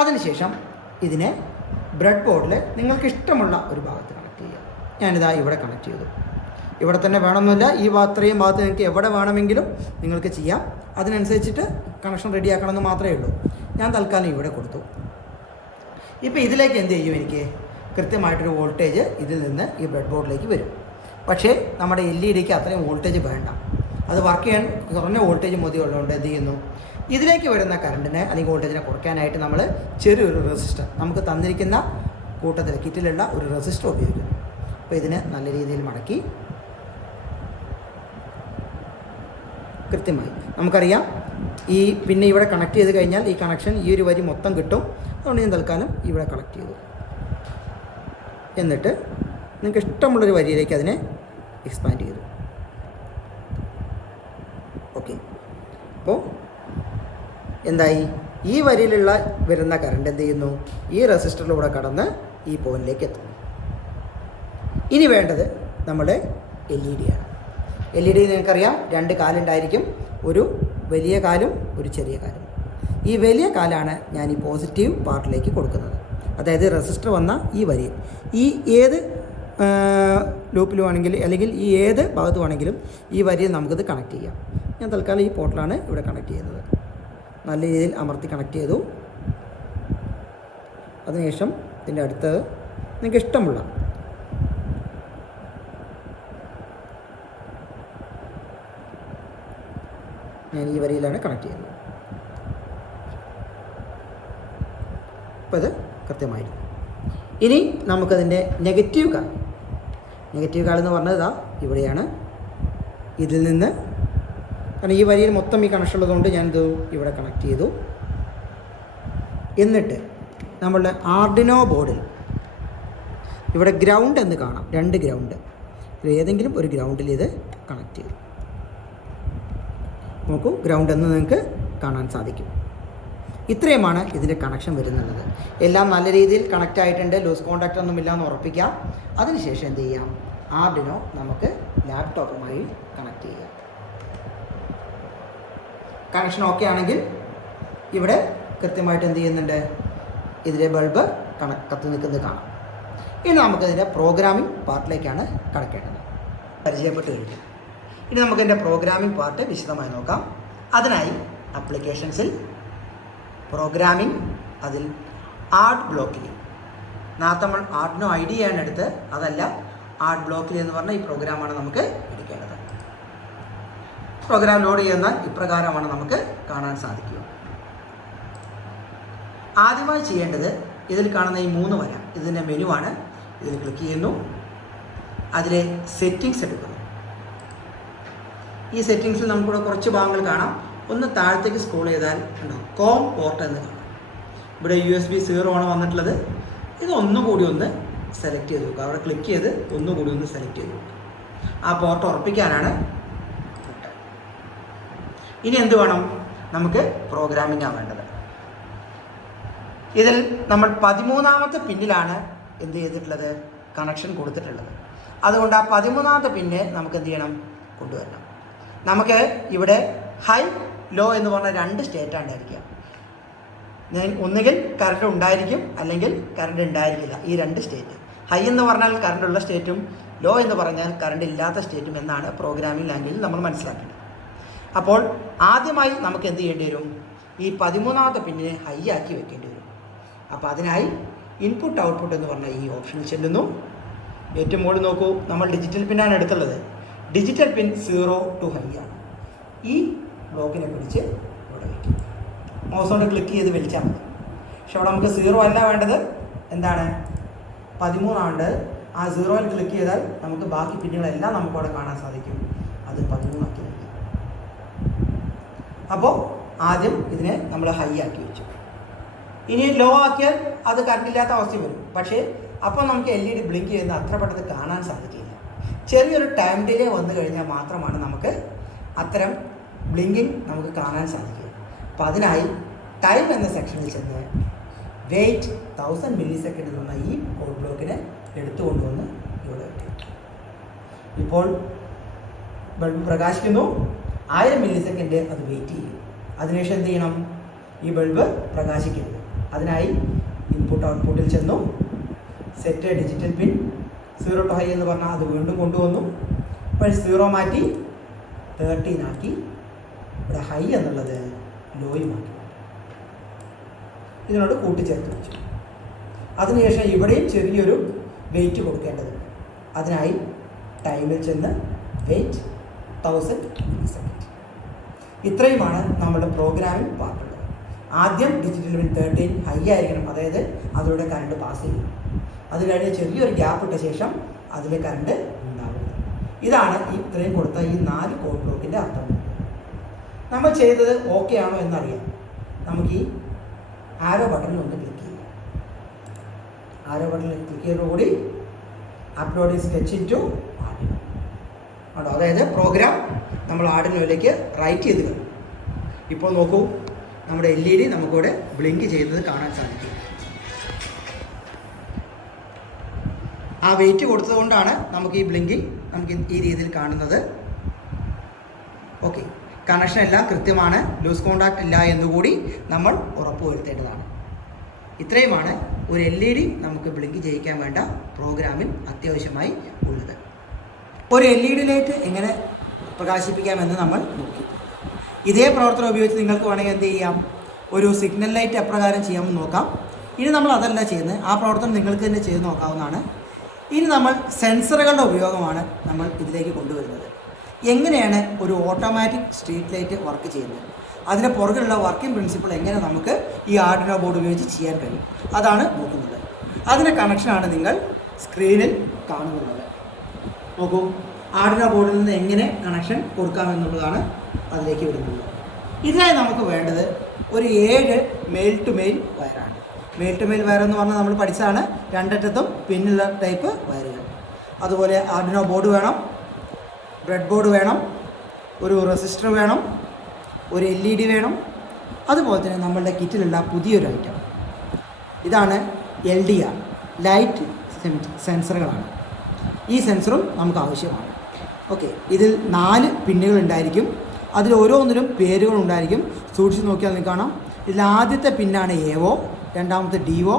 അതിനുശേഷം ഇതിനെ ബ്രെഡ് ബോർഡിൽ നിങ്ങൾക്ക് ഇഷ്ടമുള്ള ഒരു ഭാഗത്ത് കണക്ട് ചെയ്യുക. ഞാനിതാ ഇവിടെ കണക്ട് ചെയ്തു. ഇവിടെ തന്നെ വേണമെന്നില്ല, ഈ അത്രയും ഭാഗത്ത് നിങ്ങൾക്ക് എവിടെ വേണമെങ്കിലും നിങ്ങൾക്ക് ചെയ്യാം. അതിനനുസരിച്ചിട്ട് കണക്ഷൻ റെഡിയാക്കണമെന്ന് മാത്രമേ ഉള്ളൂ. ഞാൻ തൽക്കാലം ഇവിടെ കൊടുത്തു. ഇപ്പോൾ ഇതിലേക്ക് എന്ത് ചെയ്യും, എനിക്ക് കൃത്യമായിട്ടൊരു വോൾട്ടേജ് ഇതിൽ നിന്ന് ഈ ബ്രെഡ് ബോർഡിലേക്ക് വരും. പക്ഷേ നമ്മുടെ LED-ക്ക് അത്രയും വോൾട്ടേജ് വേണ്ട, അത് വർക്ക് ചെയ്യാൻ കുറഞ്ഞ വോൾട്ടേജ് മതി ഉള്ളതുകൊണ്ട് എന്ത് ചെയ്യുന്നു, ഇതിലേക്ക് വരുന്ന കറണ്ടിനെ അല്ലെങ്കിൽ വോൾട്ടേജിനെ കുറയ്ക്കാനായിട്ട് നമ്മൾ ചെറിയൊരു റെസിസ്റ്റർ നമുക്ക് തന്നിരിക്കുന്ന കൂട്ടത്തിൽ കിറ്റിലുള്ള ഒരു റെസിസ്റ്റർ ഉപയോഗിക്കുന്നു. അപ്പോൾ ഇതിനെ നല്ല രീതിയിൽ മടക്കി കൃത്യമായി നമുക്കറിയാം ഈ പിന്നെ ഇവിടെ കണക്ട് ചെയ്ത് കഴിഞ്ഞാൽ ഈ കണക്ഷൻ ഈ ഒരു വരി മൊത്തം കിട്ടും. അതുകൊണ്ട് ഞാൻ തൽക്കാലം ഇവിടെ കണക്ട് ചെയ്തു. എന്നിട്ട് നിങ്ങൾക്ക് ഇഷ്ടമുള്ളൊരു വരിയിലേക്ക് അതിനെ എക്സ്പാൻഡ് ചെയ്തു. ഓക്കെ, അപ്പോൾ എന്തായി, ഈ വരിയിലുള്ള വരുന്ന കറണ്ട് എന്ത് ചെയ്യുന്നു, ഈ റെസിസ്റ്ററിലൂടെ കടന്ന് ഈ പോയിന്റിലേക്ക് എത്തുന്നു. ഇനി വേണ്ടത് നമ്മുടെ LED ആണ്. LED നിങ്ങൾക്കറിയാം 2 കാലുണ്ടായിരിക്കും, ഒരു വലിയ കാലും ഒരു ചെറിയ കാലും. ഈ വലിയ കാലാണ് ഞാൻ ഈ പോസിറ്റീവ് പാർട്ടിലേക്ക് കൊടുക്കുന്നത്. അതായത് റെസിസ്റ്റർ വന്ന ഈ വരി ഈ ഏത് ലൂപ്പിലും ആണെങ്കിൽ അല്ലെങ്കിൽ ഈ ഏത് ഭാഗത്ത് വേണമെങ്കിലും ഈ വരിയിൽ നമുക്കിത് കണക്ട് ചെയ്യാം. ഞാൻ തൽക്കാലം ഈ പോർട്ടിലാണ് ഇവിടെ കണക്ട് ചെയ്യുന്നത്. നല്ല രീതിയിൽ അമർത്തി കണക്ട് ചെയ്തു. അതിനുശേഷം ഇതിൻ്റെ അടുത്ത് നിങ്ങൾക്ക് ഇഷ്ടമുള്ള ഞാൻ ഈ വരിയിലാണ് കണക്ട് ചെയ്യുന്നത്. അപ്പോൾ ഇത് കൃത്യമായിരുന്നു. ഇനി നമുക്കതിൻ്റെ നെഗറ്റീവ് കാലെന്ന് പറഞ്ഞത് ഇതാ ഇവിടെയാണ്. ഇതിൽ നിന്ന് കാരണം ഈ വരിയിൽ മൊത്തം ഈ കണക്ഷൻ ഉള്ളതുകൊണ്ട് ഞാനിത് ഇവിടെ കണക്ട് ചെയ്തു. എന്നിട്ട് നമ്മളുടെ ആർഡിനോ ബോർഡിൽ ഇവിടെ ഗ്രൗണ്ട് എന്ന് കാണാം, 2 ഗ്രൗണ്ട്. ഏതെങ്കിലും ഒരു ഗ്രൗണ്ടിൽ ഇത് കണക്ട് ചെയ്തു. നോക്കൂ, ഗ്രൗണ്ട് എന്ന് നിങ്ങൾക്ക് കാണാൻ സാധിക്കും. ഇത്രയുമാണ് ഇതിൻ്റെ കണക്ഷൻ വരുന്നുള്ളത്. എല്ലാം നല്ല രീതിയിൽ കണക്റ്റ് ആയിട്ടുണ്ട്, ലൂസ് കോണ്ടാക്റ്റ് ഒന്നുമില്ല എന്ന് ഉറപ്പിക്കാം. അതിനുശേഷം എന്ത് ചെയ്യാം, ആർഡിനോ നമുക്ക് ലാപ്ടോപ്പുമായി കണക്ട് ചെയ്യാം. കണക്ഷൻ ഓക്കെ ആണെങ്കിൽ ഇവിടെ കൃത്യമായിട്ട് എന്ത് ചെയ്യുന്നുണ്ട്, ഇതിലെ ബൾബ് കത്തി നിൽക്കുന്നത് കാണാം. ഇനി നമുക്കതിൻ്റെ പ്രോഗ്രാമിംഗ് പാർട്ടിലേക്കാണ് കടക്കേണ്ടത്. പരിചയപ്പെട്ട് കഴിഞ്ഞു. ഇനി നമുക്കതിൻ്റെ പ്രോഗ്രാമിംഗ് പാർട്ട് വിശദമായി നോക്കാം. അതിനായി ആപ്ലിക്കേഷൻസിൽ പ്രോഗ്രാമിംഗ്, അതിൽ ആർട്ട് ബ്ലോക്കിൽ നമ്മൾ ആർഡിനോ IDE ആണ് എടുത്ത്, അതല്ല ആർട്ട് ബ്ലോക്കിൽ എന്ന് പറഞ്ഞാൽ ഈ പ്രോഗ്രാമാണ് നമുക്ക് എടുക്കേണ്ടത്. പ്രോഗ്രാം ലോഡ് ചെയ്യുന്നാൽ ഇപ്രകാരമാണ് നമുക്ക് കാണാൻ സാധിക്കുക. ആദ്യമായി ചെയ്യേണ്ടത് ഇതിൽ കാണുന്ന ഈ 3 വര, ഇതിൻ്റെ മെനുവാണ്. ഇതിൽ ക്ലിക്ക് ചെയ്യുന്നു, അതിലെ സെറ്റിങ്സ് എടുക്കുന്നു. ഈ സെറ്റിങ്സിൽ നമുക്കിവിടെ കുറച്ച് ഭാഗങ്ങൾ കാണാം. ഒന്ന് താഴത്തേക്ക് സ്ക്രോൾ ചെയ്താൽ ഉണ്ടാവും കോം പോർട്ട് എന്ന് കാണാം. ഇവിടെ USB 0 ആണ് വന്നിട്ടുള്ളത്. ഇത് ഒന്നുകൂടി ഒന്ന് സെലക്ട് ചെയ്ത് നോക്കുക. അവിടെ ക്ലിക്ക് ചെയ്ത് ഒന്നുകൂടി ഒന്ന് സെലക്ട് ചെയ്ത് നോക്കുക. ആ പോർട്ട് ഉറപ്പിക്കാനാണ്. ഇനി എന്ത് വേണം, നമുക്ക് പ്രോഗ്രാമിംഗ് ആണ് വേണ്ടത്. ഇതിൽ നമ്മൾ 13ാമത്തെ പിന്നിലാണ് എന്ത് ചെയ്തിട്ടുള്ളത്, കണക്ഷൻ കൊടുത്തിട്ടുള്ളത്. അതുകൊണ്ട് ആ 13ാമത്തെ പിന്ന് നമുക്ക് എന്ത് ചെയ്യണം, കൊണ്ടുവരണം. നമുക്ക് ഇവിടെ ഹൈ ലോ എന്ന് പറഞ്ഞ 2 സ്റ്റേറ്റാണ് ഉണ്ടായിരിക്കുക. ഒന്നുകിൽ കറണ്ട് ഉണ്ടായിരിക്കും, അല്ലെങ്കിൽ കറണ്ട് ഉണ്ടായിരിക്കില്ല. ഈ 2 സ്റ്റേറ്റ്, ഹൈ എന്ന് പറഞ്ഞാൽ കറണ്ട് ഉള്ള സ്റ്റേറ്റും ലോ എന്ന് പറഞ്ഞാൽ കറണ്ട് ഇല്ലാത്ത സ്റ്റേറ്റും എന്നാണ് പ്രോഗ്രാമിംഗ് ലാംഗ്വേജിൽ നമ്മൾ മനസ്സിലാക്കേണ്ടത്. അപ്പോൾ ആദ്യമായി നമുക്ക് എന്ത് ചെയ്യേണ്ടി വരും, ഈ 13ാമത്തെ പിന്നിനെ ഹൈ ആക്കി വെക്കേണ്ടി വരും. അപ്പോൾ അതിനായി ഇൻപുട്ട് ഔട്ട്പുട്ട് എന്ന് പറഞ്ഞാൽ ഈ ഓപ്ഷനിൽ ചെല്ലുന്നു. ഏറ്റവും മുകളിൽ നോക്കൂ, നമ്മൾ ഡിജിറ്റൽ പിന്നാണ് എടുത്തുള്ളത്. ഡിജിറ്റൽ പിൻ 0 to ഹൈ ആണ്. ഈ ബ്ലോക്കിനെ പിടിച്ച് ഇവിടെ വയ്ക്കും. മൗസ് കൊണ്ട് ക്ലിക്ക് ചെയ്ത് വലിച്ചാൽ മതി. പക്ഷെ അവിടെ നമുക്ക് 0 അല്ല വേണ്ടത്, എന്താണ് 13 ആണ്. ആ 0ൽ ക്ലിക്ക് ചെയ്താൽ നമുക്ക് ബാക്കി പിന്നുകളെല്ലാം നമുക്കവിടെ കാണാൻ സാധിക്കും. അത് 13 ആക്കി നൽകി. അപ്പോൾ ആദ്യം ഇതിനെ നമ്മൾ ഹൈ ആക്കി വെച്ചു. ഇനി ലോ ആക്കിയാൽ അത് കറണ്ടില്ലാത്ത അവസ്ഥ വരും. പക്ഷേ അപ്പോൾ നമുക്ക് LED ബ്ലിങ്ക് ചെയ്യുന്ന അത്ര പെട്ടെന്ന് കാണാൻ സാധിക്കില്ല. ചെറിയൊരു ടൈം ഡിലേ വന്നു കഴിഞ്ഞാൽ മാത്രമാണ് നമുക്ക് അത്തരം ബ്ലിങ്കിങ് നമുക്ക് കാണാൻ സാധിക്കുക. അപ്പോൾ അതിനായി ടൈം എന്ന സെക്ഷനിൽ ചെന്ന് വെയിറ്റ് 1000 മില്ലിസെക്കൻഡ് എന്ന ഈ കോഡ് ബ്ലോക്കിനെ എടുത്തുകൊണ്ടുവന്ന് ഇവിടെ വയ്ക്കും. ഇപ്പോൾ ബൾബ് പ്രകാശിക്കുന്നു. 1000 മില്ലിസെക്കൻഡ് അത് വെയിറ്റ് ചെയ്യും. അതിനുശേഷം എന്ത് ചെയ്യണം, ഈ ബൾബ് പ്രകാശിക്കരുത്. അതിനായി ഇൻപുട്ട് ഔട്ട്പുട്ടിൽ ചെന്നു, set digital pin 0 to high എന്ന് പറഞ്ഞാൽ അത് വീണ്ടും കൊണ്ടുവന്നു. അപ്പോൾ 0 മാറ്റി 13 ആക്കി. ഇവിടെ ഹൈ എന്നുള്ളത് ലോയുമാക്കി. ഇതിനോട് കൂട്ടിച്ചേർത്ത് വെച്ചു. അതിനുശേഷം ഇവിടെയും ചെറിയൊരു വെയിറ്റ് കൊടുക്കേണ്ടതുണ്ട്. അതിനായി ടൈമിൽ ചെന്ന് വെയിറ്റ് 1000 മില്ലിസെക്കൻഡ്. ഇത്രയുമാണ് നമ്മുടെ പ്രോഗ്രാമിംഗ് പാർട്ടുള്ളത്. ആദ്യം ഡിജിറ്റൽ പിൻ 13 ഹൈ ആയിരിക്കണം, അതായത് അതിലൂടെ കറണ്ട് പാസ് ചെയ്യണം. അത് കഴിഞ്ഞ് ചെറിയൊരു ഗ്യാപ്പ് ഇട്ട ശേഷം അതിൽ കറണ്ട് ഉണ്ടാവും. ഇതാണ് ഇത്രയും കൊടുത്ത ഈ 4 കോഡ് ബ്ലോക്കിൻ്റെ അർത്ഥം. നമ്മൾ ചെയ്തത് ഓക്കെ ആണോ എന്നറിയാം. നമുക്ക് ഈ ആരോ ബട്ടണിൽ ഒന്ന് ക്ലിക്ക് ചെയ്യാം. ആരോ ബട്ടണിൽ ക്ലിക്ക് ചെയ്തതോടുകൂടി upload sketch in to Arduino ആണോ, അതായത് പ്രോഗ്രാം നമ്മൾ ആർഡിനോയിലേക്ക് റൈറ്റ് ചെയ്ത് കഴിഞ്ഞു. ഇപ്പോൾ നോക്കൂ, നമ്മുടെ LED നമുക്കിവിടെ ബ്ലിങ്ക് ചെയ്യുന്നത് കാണാൻ സാധിക്കും. ആ വെയിറ്റ് കൊടുത്തതുകൊണ്ടാണ് നമുക്ക് ഈ ബ്ലിങ്കിങ് നമുക്ക് ഈ രീതിയിൽ കാണുന്നത്. ഓക്കെ, കണക്ഷൻ എല്ലാം കൃത്യമാണ്, ലൂസ് കോണ്ടാക്റ്റ് ഇല്ല എന്നുകൂടി നമ്മൾ ഉറപ്പുവരുത്തേണ്ടതാണ്. ഇത്രയുമാണ് ഒരു LED നമുക്ക് ബ്ലിങ്ക് ചെയ്യിക്കാൻ വേണ്ട പ്രോഗ്രാമിൽ അത്യാവശ്യമായി ഉള്ളത്. ഒരു LED ലൈറ്റ് എങ്ങനെ പ്രകാശിപ്പിക്കാമെന്ന് നമ്മൾ നോക്കി. ഇതേ പ്രവർത്തനം ഉപയോഗിച്ച് നിങ്ങൾക്ക് വേണമെങ്കിൽ എന്ത് ചെയ്യാം, ഒരു സിഗ്നൽ ലൈറ്റ് എപ്രകാരം ചെയ്യാമെന്ന് നോക്കാം. ഇനി നമ്മൾ അതല്ല ചെയ്യുന്നത്, ആ പ്രവർത്തനം നിങ്ങൾക്ക് തന്നെ ചെയ്ത് നോക്കാവുന്നതാണ്. ഇനി നമ്മൾ സെൻസറുകളുടെ ഉപയോഗമാണ് നമ്മൾ ഇതിലേക്ക് കൊണ്ടുവരുന്നത്. എങ്ങനെയാണ് ഒരു ഓട്ടോമാറ്റിക് സ്ട്രീറ്റ് ലൈറ്റ് വർക്ക് ചെയ്യുന്നത്, അതിൻ്റെ പുറകിലുള്ള വർക്കിംഗ് പ്രിൻസിപ്പിൾ എങ്ങനെ നമുക്ക് ഈ ആർഡിനോ ബോർഡ് ഉപയോഗിച്ച് ചെയ്യാൻ കഴിയും, അതാണ് നോക്കുന്നത്. അതിൻ്റെ കണക്ഷനാണ് നിങ്ങൾ സ്ക്രീനിൽ കാണുന്നത്. നോക്കൂ, ആർഡിനോ ബോർഡിൽ നിന്ന് എങ്ങനെ കണക്ഷൻ കൊടുക്കാമെന്നുള്ളതാണ് അതിലേക്ക് വരുന്നത്. ഇതിനായി നമുക്ക് വേണ്ടത് ഒരു 7 മെയിൽ ടു മെയിൽ വയറാണ്. മെയിൽ ടു മെയിൽ വയർ എന്ന് പറഞ്ഞാൽ നമ്മൾ പഠിച്ചതാണ്, രണ്ടറ്റത്തും പിന്നുള്ള ടൈപ്പ് വയറുകൾ. അതുപോലെ ആർഡിനോ ബോർഡ് വേണം, ബ്രെഡ് ബോർഡ് വേണം, ഒരു റെസിസ്റ്റർ വേണം, ഒരു LED വേണം. അതുപോലെ തന്നെ നമ്മളുടെ കിറ്റിലുള്ള പുതിയൊരു ഐറ്റം ഇതാണ് LDR, ലൈറ്റ് സെൻസറുകളാണ്. ഈ സെൻസറും നമുക്ക് ആവശ്യമാണ്. ഓക്കെ, ഇതിൽ 4 പിന്നുകൾ ഉണ്ടായിരിക്കും. അതിൽ ഓരോന്നിനും പേരുകൾ ഉണ്ടായിരിക്കും. സൂക്ഷിച്ച് നോക്കിയാൽ നിങ്ങൾക്ക് കാണാം. ഇതിൽ ആദ്യത്തെ പിന്നാണ് AO, രണ്ടാമത്തെ DO,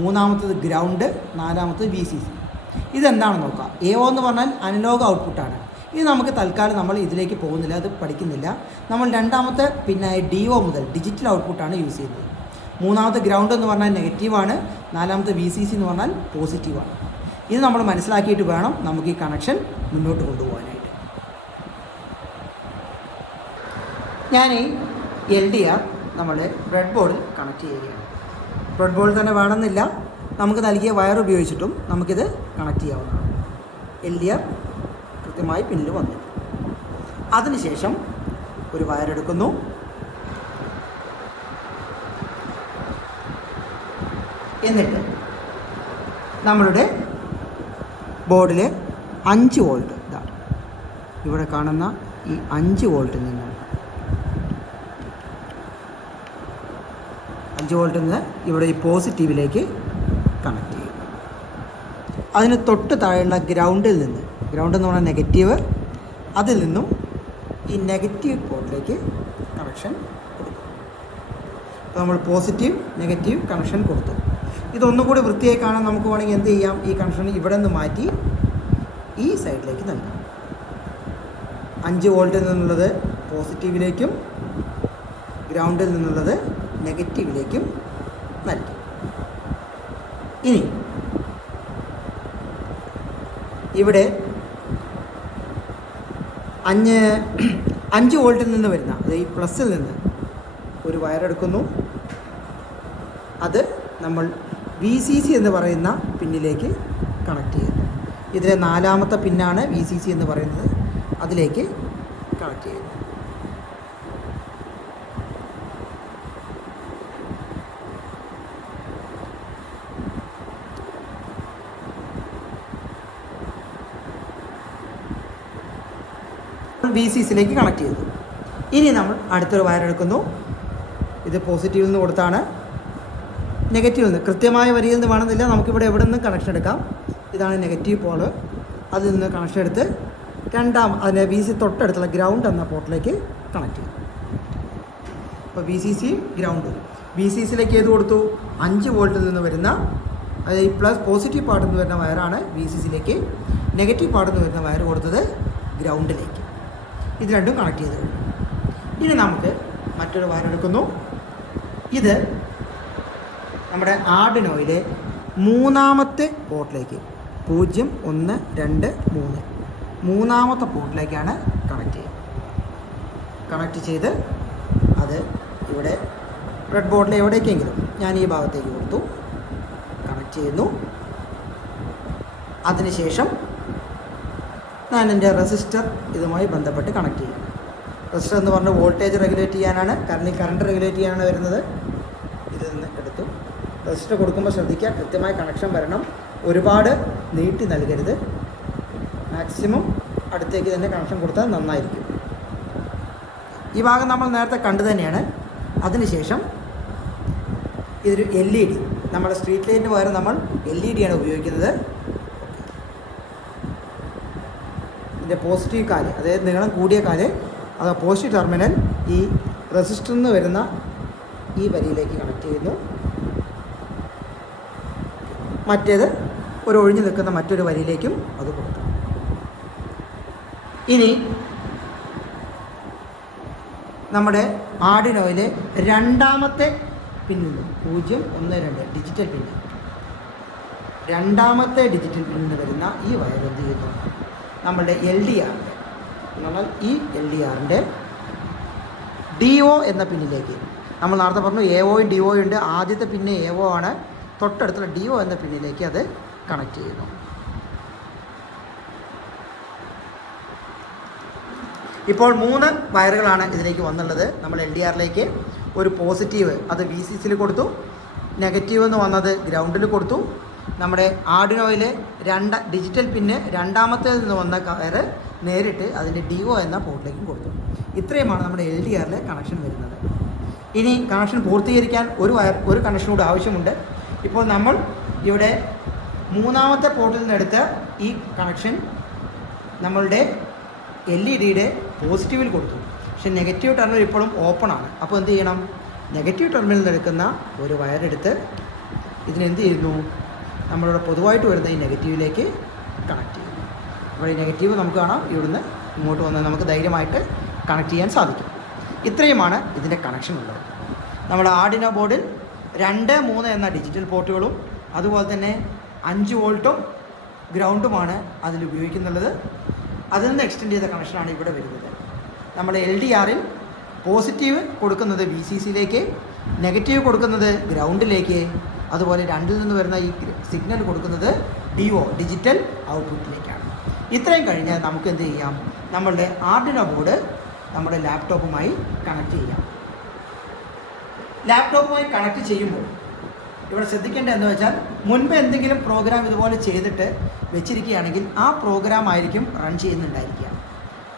മൂന്നാമത്തത് ഗ്രൗണ്ട്, നാലാമത്തത് VCC. ഇതെന്താണെന്ന് നോക്കാം. AO എന്ന് പറഞ്ഞാൽ അനലോഗ് ഔട്ട്പുട്ടാണ്. ഇത് നമുക്ക് തൽക്കാലം നമ്മൾ ഇതിലേക്ക് പോകുന്നില്ല, അത് പഠിക്കുന്നില്ല. നമ്മൾ രണ്ടാമത്തെ പിന്നായ DO മുതൽ ഡിജിറ്റൽ ഔട്ട്പുട്ടാണ് യൂസ് ചെയ്യുന്നത്. മൂന്നാമത്തെ ഗ്രൗണ്ട് എന്ന് പറഞ്ഞാൽ നെഗറ്റീവാണ്. നാലാമത്തെ VCC എന്ന് പറഞ്ഞാൽ പോസിറ്റീവാണ്. ഇത് നമ്മൾ മനസ്സിലാക്കിയിട്ട് വേണം നമുക്ക് ഈ കണക്ഷൻ മുന്നോട്ട് കൊണ്ടുപോകാനായിട്ട്. ഞാൻ ഈ LDR നമ്മുടെ ബ്രെഡ് ബോർഡിൽ കണക്ട് ചെയ്യുകയാണ്. ബ്രെഡ് ബോർഡിൽ തന്നെ വേണമെന്നില്ല, നമുക്ക് നൽകിയ വയർ ഉപയോഗിച്ചിട്ടും നമുക്കിത് കണക്ട് ചെയ്യാവുന്നതാണ്. LDR കൃത്യമായി പിന്നിൽ വന്നു. അതിനുശേഷം ഒരു വയറെടുക്കുന്നു. എന്നിട്ട് നമ്മളുടെ ബോർഡിൽ 5 വോൾട്ട്, ഇതാണ് ഇവിടെ കാണുന്ന ഈ 5 വോൾട്ടിൽ നിന്നാണ് 5 വോൾട്ടിൽ നിന്ന് ഇവിടെ ഈ പോസിറ്റീവിലേക്ക് കണക്ട് ചെയ്യും. അതിന് തൊട്ട് താഴെയുള്ള ഗ്രൗണ്ടിൽ നിന്ന്, ഗ്രൗണ്ട് എന്ന് പറഞ്ഞാൽ നെഗറ്റീവ്, അതിൽ നിന്നും ഈ നെഗറ്റീവ് പോർട്ടിലേക്ക് കണക്ഷൻ കൊടുക്കും. അപ്പോൾ നമ്മൾ പോസിറ്റീവ് നെഗറ്റീവ് കണക്ഷൻ കൊടുത്തു. ഇതൊന്നുകൂടി വൃത്തിയായി കാണാൻ നമുക്ക് വേണമെങ്കിൽ എന്ത് ചെയ്യാം, ഈ കണക്ഷൻ ഇവിടെ നിന്ന് മാറ്റി ഈ സൈഡിലേക്ക് നൽകാം. 5 വോൾട്ടിൽ നിന്നുള്ളത് പോസിറ്റീവിലേക്കും ഗ്രൗണ്ടിൽ നിന്നുള്ളത് നെഗറ്റീവിലേക്കും നൽകി. ഇനി ഇവിടെ 5 വോൾട്ടിൽ നിന്ന് വരുന്ന, അത് ഈ പ്ലസ്സിൽ നിന്ന് ഒരു വയറെടുക്കുന്നു. അത് നമ്മൾ VCC എന്ന് പറയുന്ന പിന്നിലേക്ക് കണക്ട് ചെയ്യുന്നു. ഇതിലെ 4ാമത്തെ പിന്നാണ് VCC എന്ന് പറയുന്നത്, അതിലേക്ക് കണക്ട് ചെയ്യുന്നു. VCCയിലേക്ക് കണക്ട് ചെയ്തു. ഇനി നമ്മൾ അടുത്തൊരു വയറെടുക്കുന്നു. ഇത് പോസിറ്റീവിൽ നിന്ന് കൊടുത്താണ്, നെഗറ്റീവിൽ നിന്ന്, കൃത്യമായ വരിയിൽ നിന്ന് വേണമെന്നില്ല, നമുക്കിവിടെ എവിടെ നിന്നും കണക്ഷൻ എടുക്കാം. ഇതാണ് നെഗറ്റീവ് പോള്. അതിൽ നിന്ന് കണക്ഷൻ എടുത്ത് അതിനെ VCC തൊട്ടടുത്തുള്ള ഗ്രൗണ്ട് എന്ന പോർട്ടിലേക്ക് കണക്ട് ചെയ്യും. അപ്പോൾ VCC ഗ്രൗണ്ട്, VCCയിലേക്ക് ഏത് കൊടുത്തു, 5 വോൾട്ടിൽ നിന്ന് വരുന്ന, അതായത് ഈ പ്ലസ് പോസിറ്റീവ് പാർട്ടിൽ നിന്ന് വരുന്ന വയറാണ് VCCയിലേക്ക്. നെഗറ്റീവ് പാർട്ടിൽ നിന്ന് വരുന്ന വയർ കൊടുത്തത് ഗ്രൗണ്ടിലേക്ക്. ഇത് രണ്ടും കണക്ട് ചെയ്ത് കഴിഞ്ഞു. ഇനി നമുക്ക് മറ്റൊരു വയർ എടുക്കുന്നു. ഇത് നമ്മുടെ ആർഡിനോയിലെ മൂന്നാമത്തെ പോർട്ടിലേക്ക് 0, 1, 2, 3 മൂന്നാമത്തെ പോർട്ടിലേക്കാണ് കണക്ട് ചെയ്യുന്നത്. കണക്ട് ചെയ്ത് അത് ഇവിടെ ബ്രെഡ് ബോർഡിൽ എവിടേക്കെങ്കിലും ഞാൻ ഈ ഭാഗത്തേക്ക് കൊടുത്തു, കണക്ട് ചെയ്യുന്നു. അതിനുശേഷം ഞാൻ എൻ്റെ റെസിസ്റ്റർ ഇതുമായി ബന്ധപ്പെട്ട് കണക്ട് ചെയ്യണം. റെസിസ്റ്റർ എന്ന് പറഞ്ഞാൽ വോൾട്ടേജ് റെഗുലേറ്റ് ചെയ്യാനാണ്, കറണ്ട് റെഗുലേറ്റ് ചെയ്യാനാണ് വരുന്നത്. ഇതിൽ നിന്ന് എടുത്തു. റെസിസ്റ്റർ കൊടുക്കുമ്പോൾ ശ്രദ്ധിക്കുക, കൃത്യമായ കണക്ഷൻ വരണം. ഒരുപാട് നീട്ടി നൽകരുത്. മാക്സിമം അടുത്തേക്ക് തന്നെ കണക്ഷൻ കൊടുത്താൽ നന്നായിരിക്കും. ഈ ഭാഗം നമ്മൾ നേരത്തെ കണ്ടു തന്നെയാണ്. അതിനുശേഷം ഇതൊരു LED, നമ്മുടെ സ്ട്രീറ്റ് ലൈറ്റിന് പകരം നമ്മൾ LED ആണ് ഉപയോഗിക്കുന്നത്. ഇതിൻ്റെ പോസിറ്റീവ് കാല്, അതായത് നീളം കൂടിയ കാല്, അത് പോസിറ്റീവ് ടെർമിനൽ ഈ റെസിസ്റ്ററിൽ നിന്ന് വരുന്ന ഈ വരിയിലേക്ക് കണക്ട് ചെയ്യുന്നു. മറ്റേത് ഒരു ഒഴിഞ്ഞു നിൽക്കുന്ന മറ്റൊരു വരിയിലേക്കും അത് കൊടുത്തു. ഇനി നമ്മുടെ ആർഡിനോയിലെ രണ്ടാമത്തെ പിന്നിൽ 0, 1, 2 ഡിജിറ്റൽ പിന്ന്, രണ്ടാമത്തെ ഡിജിറ്റൽ പിന്നിൽ നിന്ന് വരുന്ന ഈ വയർ എന്ത് ചെയ്യുന്നു, നമ്മളുടെ LDRൻ്റെ, നമ്മൾ ഈ LDRൻ്റെ DO എന്ന പിന്നിലേക്ക്, നമ്മൾ നേരത്തെ പറഞ്ഞു AOയും DOയും ഉണ്ട്. ആദ്യത്തെ പിന്നെ AO ആണ്, തൊട്ടടുത്തുള്ള DO എന്ന പിന്നിലേക്ക് അത് കണക്ട് ചെയ്യുന്നു. ഇപ്പോൾ 3 വയറുകളാണ് ഇതിലേക്ക് വന്നുള്ളത്. നമ്മൾ LDRലേക്ക് ഒരു പോസിറ്റീവ് അത് VCCയിൽ കൊടുത്തു, നെഗറ്റീവ് എന്ന് വന്നത് ഗ്രൗണ്ടിൽ കൊടുത്തു. നമ്മുടെ ആർഡിനോയിലെ ഡിജിറ്റൽ പിന്നെ രണ്ടാമത്തേൽ നിന്ന് വന്ന വയർ നേരിട്ട് അതിൻ്റെ DO എന്ന പോർട്ടിലേക്കും കൊടുത്തു. ഇത്രയുമാണ് നമ്മുടെ LDRലെ കണക്ഷൻ വരുന്നത്. ഇനി കണക്ഷൻ പൂർത്തീകരിക്കാൻ ഒരു കണക്ഷൻ കൂടി ആവശ്യമുണ്ട്. ഇപ്പോൾ നമ്മൾ ഇവിടെ മൂന്നാമത്തെ പോർട്ടിൽ നിന്നെടുത്ത ഈ കണക്ഷൻ നമ്മളുടെ LED-യുടെ പോസിറ്റീവിൽ കൊടുത്തു. പക്ഷേ നെഗറ്റീവ് ടെർമിനൽ ഇപ്പോഴും ഓപ്പൺ ആണ്. അപ്പോൾ എന്ത് ചെയ്യണം, നെഗറ്റീവ് ടെർമിനലിൽ നിന്ന് എടുക്കുന്ന ഒരു വയറെടുത്ത് ഇതിനെന്ത് ചെയ്യുന്നു, നമ്മളുടെ പൊതുവായിട്ട് വരുന്ന ഈ നെഗറ്റീവിലേക്ക് കണക്ട് ചെയ്യുന്നു. അപ്പോൾ ഈ നെഗറ്റീവ് നമുക്ക് കാണാം, ഇവിടുന്ന് ഇങ്ങോട്ട് വന്ന് നമുക്ക് ധൈര്യമായിട്ട് കണക്ട് ചെയ്യാൻ സാധിക്കും. ഇത്രയുമാണ് ഇതിൻ്റെ കണക്ഷൻ ഉള്ളത്. നമ്മുടെ ആർഡിനോ ബോർഡിൽ 2, 3 എന്ന ഡിജിറ്റൽ പോർട്ടുകളും അതുപോലെ തന്നെ 5 വോൾട്ടും ഗ്രൗണ്ടുമാണ് അതിൽ ഉപയോഗിക്കുന്നുള്ളത്. അതിൽ നിന്ന് എക്സ്റ്റെൻഡ് ചെയ്ത കണക്ഷനാണ് ഇവിടെ വരുന്നത്. നമ്മൾ LDRൽ പോസിറ്റീവ് കൊടുക്കുന്നത് VCCയിലേക്ക്, നെഗറ്റീവ് കൊടുക്കുന്നത് ഗ്രൗണ്ടിലേക്ക്, അതുപോലെ രണ്ടിൽ നിന്ന് വരുന്ന ഈ സിഗ്നൽ കൊടുക്കുന്നത് DO ഡിജിറ്റൽ ഔട്ട്പുട്ടിലേക്കാണ്. ഇത്രയും കഴിഞ്ഞാൽ നമുക്ക് എന്ത് ചെയ്യാം, നമ്മളുടെ ആർഡിനോ ബോർഡ് നമ്മുടെ ലാപ്ടോപ്പുമായി കണക്ട് ചെയ്യാം. ലാപ്ടോപ്പുമായി കണക്ട് ചെയ്യുമ്പോൾ ഇവിടെ ശ്രദ്ധിക്കേണ്ടത് എന്ന് വെച്ചാൽ, മുൻപ് എന്തെങ്കിലും പ്രോഗ്രാം ഇതുപോലെ ചെയ്തിട്ട് വെച്ചിരിക്കുകയാണെങ്കിൽ ആ പ്രോഗ്രാം ആയിരിക്കും റൺ ചെയ്യുന്നുണ്ടായിരിക്കുക.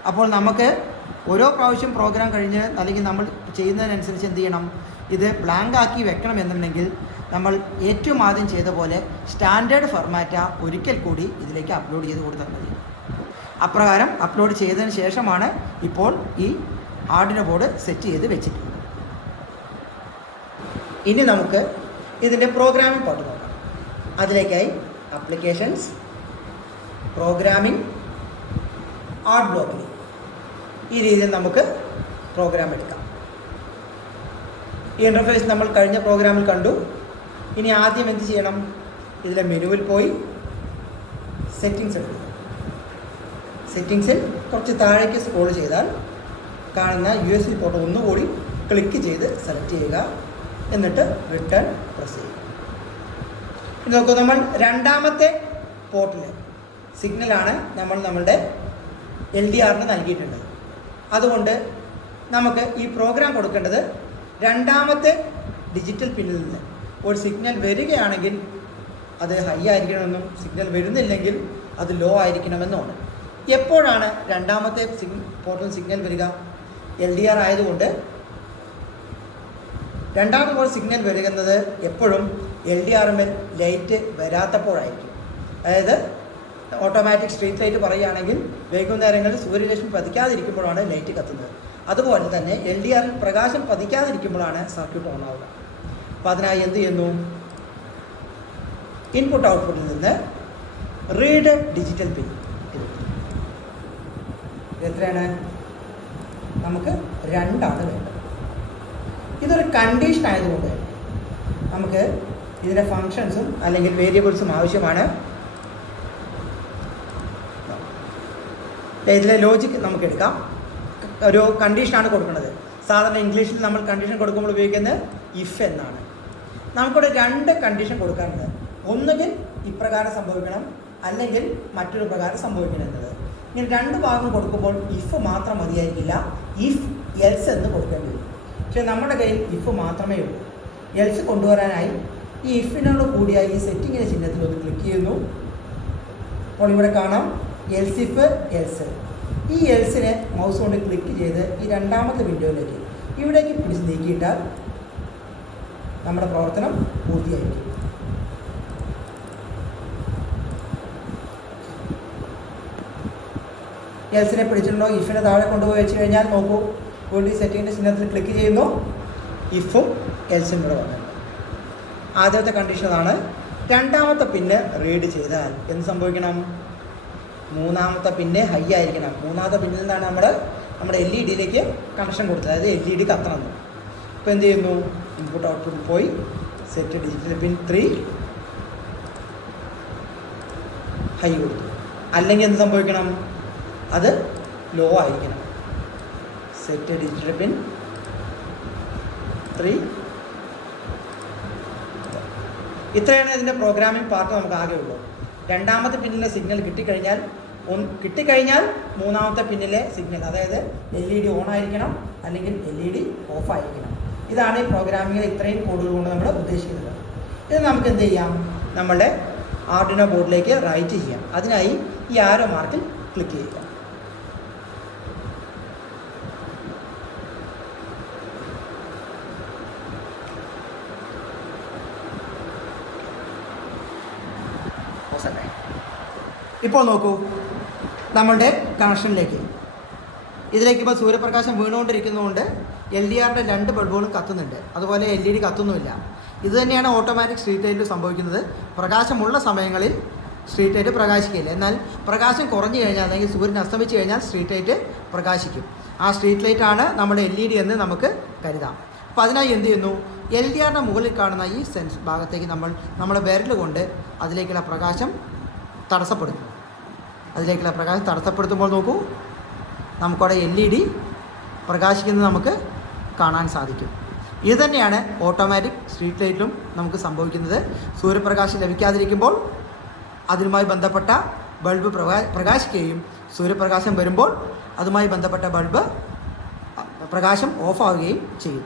അപ്പോൾ നമുക്ക് ഓരോ പ്രാവശ്യം പ്രോഗ്രാം കഴിഞ്ഞ് അല്ലെങ്കിൽ നമ്മൾ ചെയ്യുന്നതിനനുസരിച്ച് എന്ത് ചെയ്യണം, ഇത് ബ്ലാങ്ക് ആക്കി വെക്കണം എന്നുണ്ടെങ്കിൽ നമ്മൾ ഏറ്റവും ആദ്യം ചെയ്ത പോലെ സ്റ്റാൻഡേർഡ് ഫോർമാറ്റ ഒരിക്കൽ കൂടി ഇതിലേക്ക് അപ്ലോഡ് ചെയ്ത് കൊടുത്താൽ മതി. അപ്രകാരം അപ്ലോഡ് ചെയ്തതിന് ശേഷമാണ് ഇപ്പോൾ ഈ ആർഡിനോ ബോർഡ് സെറ്റ് ചെയ്ത് വെച്ചിട്ടുള്ളത്. ഇനി നമുക്ക് ഇതിൻ്റെ പ്രോഗ്രാമിംഗ് പാർട്ട് നോക്കാം. അതിലേക്കായി ആപ്ലിക്കേഷൻസ്, പ്രോഗ്രാമിംഗ്, ആർട്ട് ബ്ലോക്കിൽ ഈ രീതിയിൽ നമുക്ക് പ്രോഗ്രാം എടുക്കാം. ഈ ഇൻ്റർഫേസ് നമ്മൾ കഴിഞ്ഞ പ്രോഗ്രാമിൽ കണ്ടു. ഇനി ആദ്യം എന്ത് ചെയ്യണം, ഇതിലെ മെനുവിൽ പോയി സെറ്റിങ്സ് എടുക്കുക. സെറ്റിങ്സിൽ കുറച്ച് താഴേക്ക് സ്ക്രോൾ ചെയ്താൽ കാണുന്ന USB പോർട്ട് ഒന്നുകൂടി ക്ലിക്ക് ചെയ്ത് സെലക്ട് ചെയ്യുക. എന്നിട്ട് റിട്ടേൺ പ്രസ് ചെയ്യുക. ഇത് നോക്കൂ, നമ്മൾ രണ്ടാമത്തെ പോർട്ടിൽ സിഗ്നലാണ് നമ്മളുടെ LDRന് നൽകിയിട്ടുണ്ട്. അതുകൊണ്ട് നമുക്ക് ഈ പ്രോഗ്രാം കൊടുക്കേണ്ടത് രണ്ടാമത്തെ ഡിജിറ്റൽ പിന്നിൽ നിന്ന് ഒരു സിഗ്നൽ വരികയാണെങ്കിൽ അത് ഹൈ ആയിരിക്കണമെന്നും സിഗ്നൽ വരുന്നില്ലെങ്കിൽ അത് ലോ ആയിരിക്കണമെന്നുമാണ്. എപ്പോഴാണ് രണ്ടാമത്തെ പോർട്ടിൽ സിഗ്നൽ വരിക? LDR ആയതുകൊണ്ട് രണ്ടാമത്തെ പോലെ സിഗ്നൽ വരുന്നത് എപ്പോഴും LDRMൽ ലൈറ്റ് വരാത്തപ്പോഴായിരിക്കും. അതായത് ഓട്ടോമാറ്റിക് സ്ട്രീറ്റ് ലൈറ്റ് പറയുകയാണെങ്കിൽ വൈകുന്നേരങ്ങളിൽ സൂര്യരശ്മി പതിക്കാതിരിക്കുമ്പോഴാണ് ലൈറ്റ് കത്തുന്നത്. അതുപോലെ തന്നെ LDRൽ പ്രകാശം പതിക്കാതിരിക്കുമ്പോഴാണ് സർക്യൂട്ട് ഓൺ ആവുക. അപ്പോൾ അതിനായി എന്ത് ചെയ്യുന്നു, ഇൻപുട്ട് ഔട്ട്പുട്ടിൽ നിന്ന് റീഡ് ഡിജിറ്റൽ പിൻ എത്രയാണ്? നമുക്ക് 2 വേണ്ടത്. ഇതൊരു കണ്ടീഷൻ ആയതുകൊണ്ട് നമുക്ക് ഇതിൻ്റെ ഫങ്ഷൻസും അല്ലെങ്കിൽ വേരിയബിൾസും ആവശ്യമാണ്. ഇതിലെ ലോജിക്ക് നമുക്ക് എടുക്കാം. ഒരു കണ്ടീഷനാണ് കൊടുക്കുന്നത്. സാധാരണ ഇംഗ്ലീഷിൽ നമ്മൾ കണ്ടീഷൻ കൊടുക്കുമ്പോൾ ഉപയോഗിക്കുന്നത് ഇഫ് എന്നാണ്. നമുക്കിവിടെ 2 കണ്ടീഷൻ കൊടുക്കാറുണ്ട്. ഒന്നുകിൽ ഇപ്രകാരം സംഭവിക്കണം, അല്ലെങ്കിൽ മറ്റൊരു പ്രകാരം സംഭവിക്കണം എന്നത്. ഇങ്ങനെ 2 ഭാഗം കൊടുക്കുമ്പോൾ ഇഫ് മാത്രം മതിയായിരിക്കില്ല, ഇഫ് എൽസ് എന്ന് കൊടുക്കേണ്ടി വരും. പക്ഷേ നമ്മുടെ കയ്യിൽ ഇഫ് മാത്രമേ ഉള്ളൂ. എൽസ് കൊണ്ടുവരാനായി ഈ ഇഫിനോട് കൂടിയ ഈ സെറ്റിങ്ങിൻ്റെ ചിഹ്നത്തിൽ ഒന്ന് ക്ലിക്ക് ചെയ്യുന്നു. അപ്പോൾ ഇവിടെ കാണാം എൽസ് ഇഫ് എൽസ്. ഈ എൽസിനെ മൗസ് കൊണ്ട് ക്ലിക്ക് ചെയ്ത് ഈ 2ാമത്തെ വിൻഡോയിലേക്ക് ഇവിടേക്ക് പിടിച്ച് നീക്കിയിട്ടാൽ നമ്മുടെ പ്രവർത്തനം പൂർത്തിയായിരിക്കും. എൽസിനെ പിടിച്ചിട്ടുണ്ടോ? ഇഫിനെ താഴെ കൊണ്ടുപോയി വെച്ച് കഴിഞ്ഞാൽ നോക്കൂ, വീണ്ടും ഈ സെറ്റിങ്ങിൻ്റെ ചിഹ്നത്തിൽ ക്ലിക്ക് ചെയ്യുന്നു, ഇഫും എൽസും കൂടെ വന്നിട്ടുണ്ട്. ആദ്യത്തെ കണ്ടീഷൻ അതാണ്. 2ാമത്തെ പിന്ന് റീഡ് ചെയ്താൽ എന്ത് സംഭവിക്കണം? 3ാമത്തെ പിന്ന് ഹൈ ആയിരിക്കണം. 3ാമത്തെ പിന്നിൽ നിന്നാണ് നമ്മുടെ LED കണക്ഷൻ കൊടുത്തത്, അതായത് LED കത്തണം. ഇപ്പോൾ എന്ത് ചെയ്യുന്നു? ഇൻപുട്ട് ഔട്ട്പുട്ട് പോയി സെറ്റ് ഡിജിറ്റൽ പിൻ 3 ഹൈ കൊടുത്തു. അല്ലെങ്കിൽ എന്ത് സംഭവിക്കണം? അത് ലോ ആയിരിക്കണം. സെറ്റ് ഡിജിറ്റൽ പിൻ 3. ഇത്രയാണ് ഇതിൻ്റെ പ്രോഗ്രാമിംഗ് പാർട്ട് നമുക്ക് ആകെ ഉള്ളൂ. 2ാമത്തെ പിന്നിലെ സിഗ്നൽ കിട്ടിക്കഴിഞ്ഞാൽ 3ാമത്തെ പിന്നിലെ സിഗ്നൽ, അതായത് LED ഓൺ ആയിരിക്കണം, അല്ലെങ്കിൽ LED ഓഫ് ആയിരിക്കണം. ഇതാണ് ഈ പ്രോഗ്രാമിങ്ങിലെ ഇത്രയും കോഡുകൾ കൊണ്ട് നമ്മൾ ഉദ്ദേശിക്കുന്നത്. ഇത് നമുക്ക് എന്ത് ചെയ്യാം? നമ്മളുടെ ആർഡിനോ ബോർഡിലേക്ക് റൈറ്റ് ചെയ്യാം. അതിനായി ഈ ആരോ മാർക്കിൽ ക്ലിക്ക് ചെയ്യുക. ഇപ്പോൾ നോക്കൂ, നമ്മളുടെ കണക്ഷനിലേക്ക് ഇതിലേക്ക് ഇപ്പോൾ സൂര്യപ്രകാശം വീണുകൊണ്ടിരിക്കുന്നതുകൊണ്ട് LDRൻ്റെ 2 ബൾബുകളും കത്തുന്നുണ്ട്, അതുപോലെ LED കത്തുന്നുമില്ല. ഇത് തന്നെയാണ് ഓട്ടോമാറ്റിക് സ്ട്രീറ്റ് ലൈറ്റിൽ സംഭവിക്കുന്നത്. പ്രകാശമുള്ള സമയങ്ങളിൽ സ്ട്രീറ്റ് ലൈറ്റ് പ്രകാശിക്കില്ല, എന്നാൽ പ്രകാശം കുറഞ്ഞു കഴിഞ്ഞാൽ അല്ലെങ്കിൽ സൂര്യൻ അസ്തമിച്ച് കഴിഞ്ഞാൽ സ്ട്രീറ്റ് ലൈറ്റ് പ്രകാശിക്കും. ആ സ്ട്രീറ്റ് ലൈറ്റാണ് നമ്മുടെ LED എന്ന് നമുക്ക് കരുതാം. അപ്പോൾ അതിനായി എന്ത് ചെയ്യുന്നു? LDRൻ്റെ മുകളിൽ കാണുന്ന ഈ സെൻസ് ഭാഗത്തേക്ക് നമ്മുടെ വിരൽ കൊണ്ട് അതിലേക്കുള്ള പ്രകാശം തടസ്സപ്പെടുത്തുന്നു. അതിലേക്കുള്ള പ്രകാശം തടസ്സപ്പെടുത്തുമ്പോൾ നോക്കൂ, നമുക്കവിടെ LED പ്രകാശിക്കുന്നത് നമുക്ക് കാണാൻ സാധിക്കും. ഇത് തന്നെയാണ് ഓട്ടോമാറ്റിക് സ്ട്രീറ്റ് ലൈറ്റിലും നമുക്ക് സംഭവിക്കുന്നത്. സൂര്യപ്രകാശം ലഭിക്കാതിരിക്കുമ്പോൾ അതുമായി ബന്ധപ്പെട്ട ബൾബ് പ്രകാശിക്കുകയും സൂര്യപ്രകാശം വരുമ്പോൾ അതുമായി ബന്ധപ്പെട്ട ബൾബ് പ്രകാശം ഓഫാവുകയും ചെയ്യും.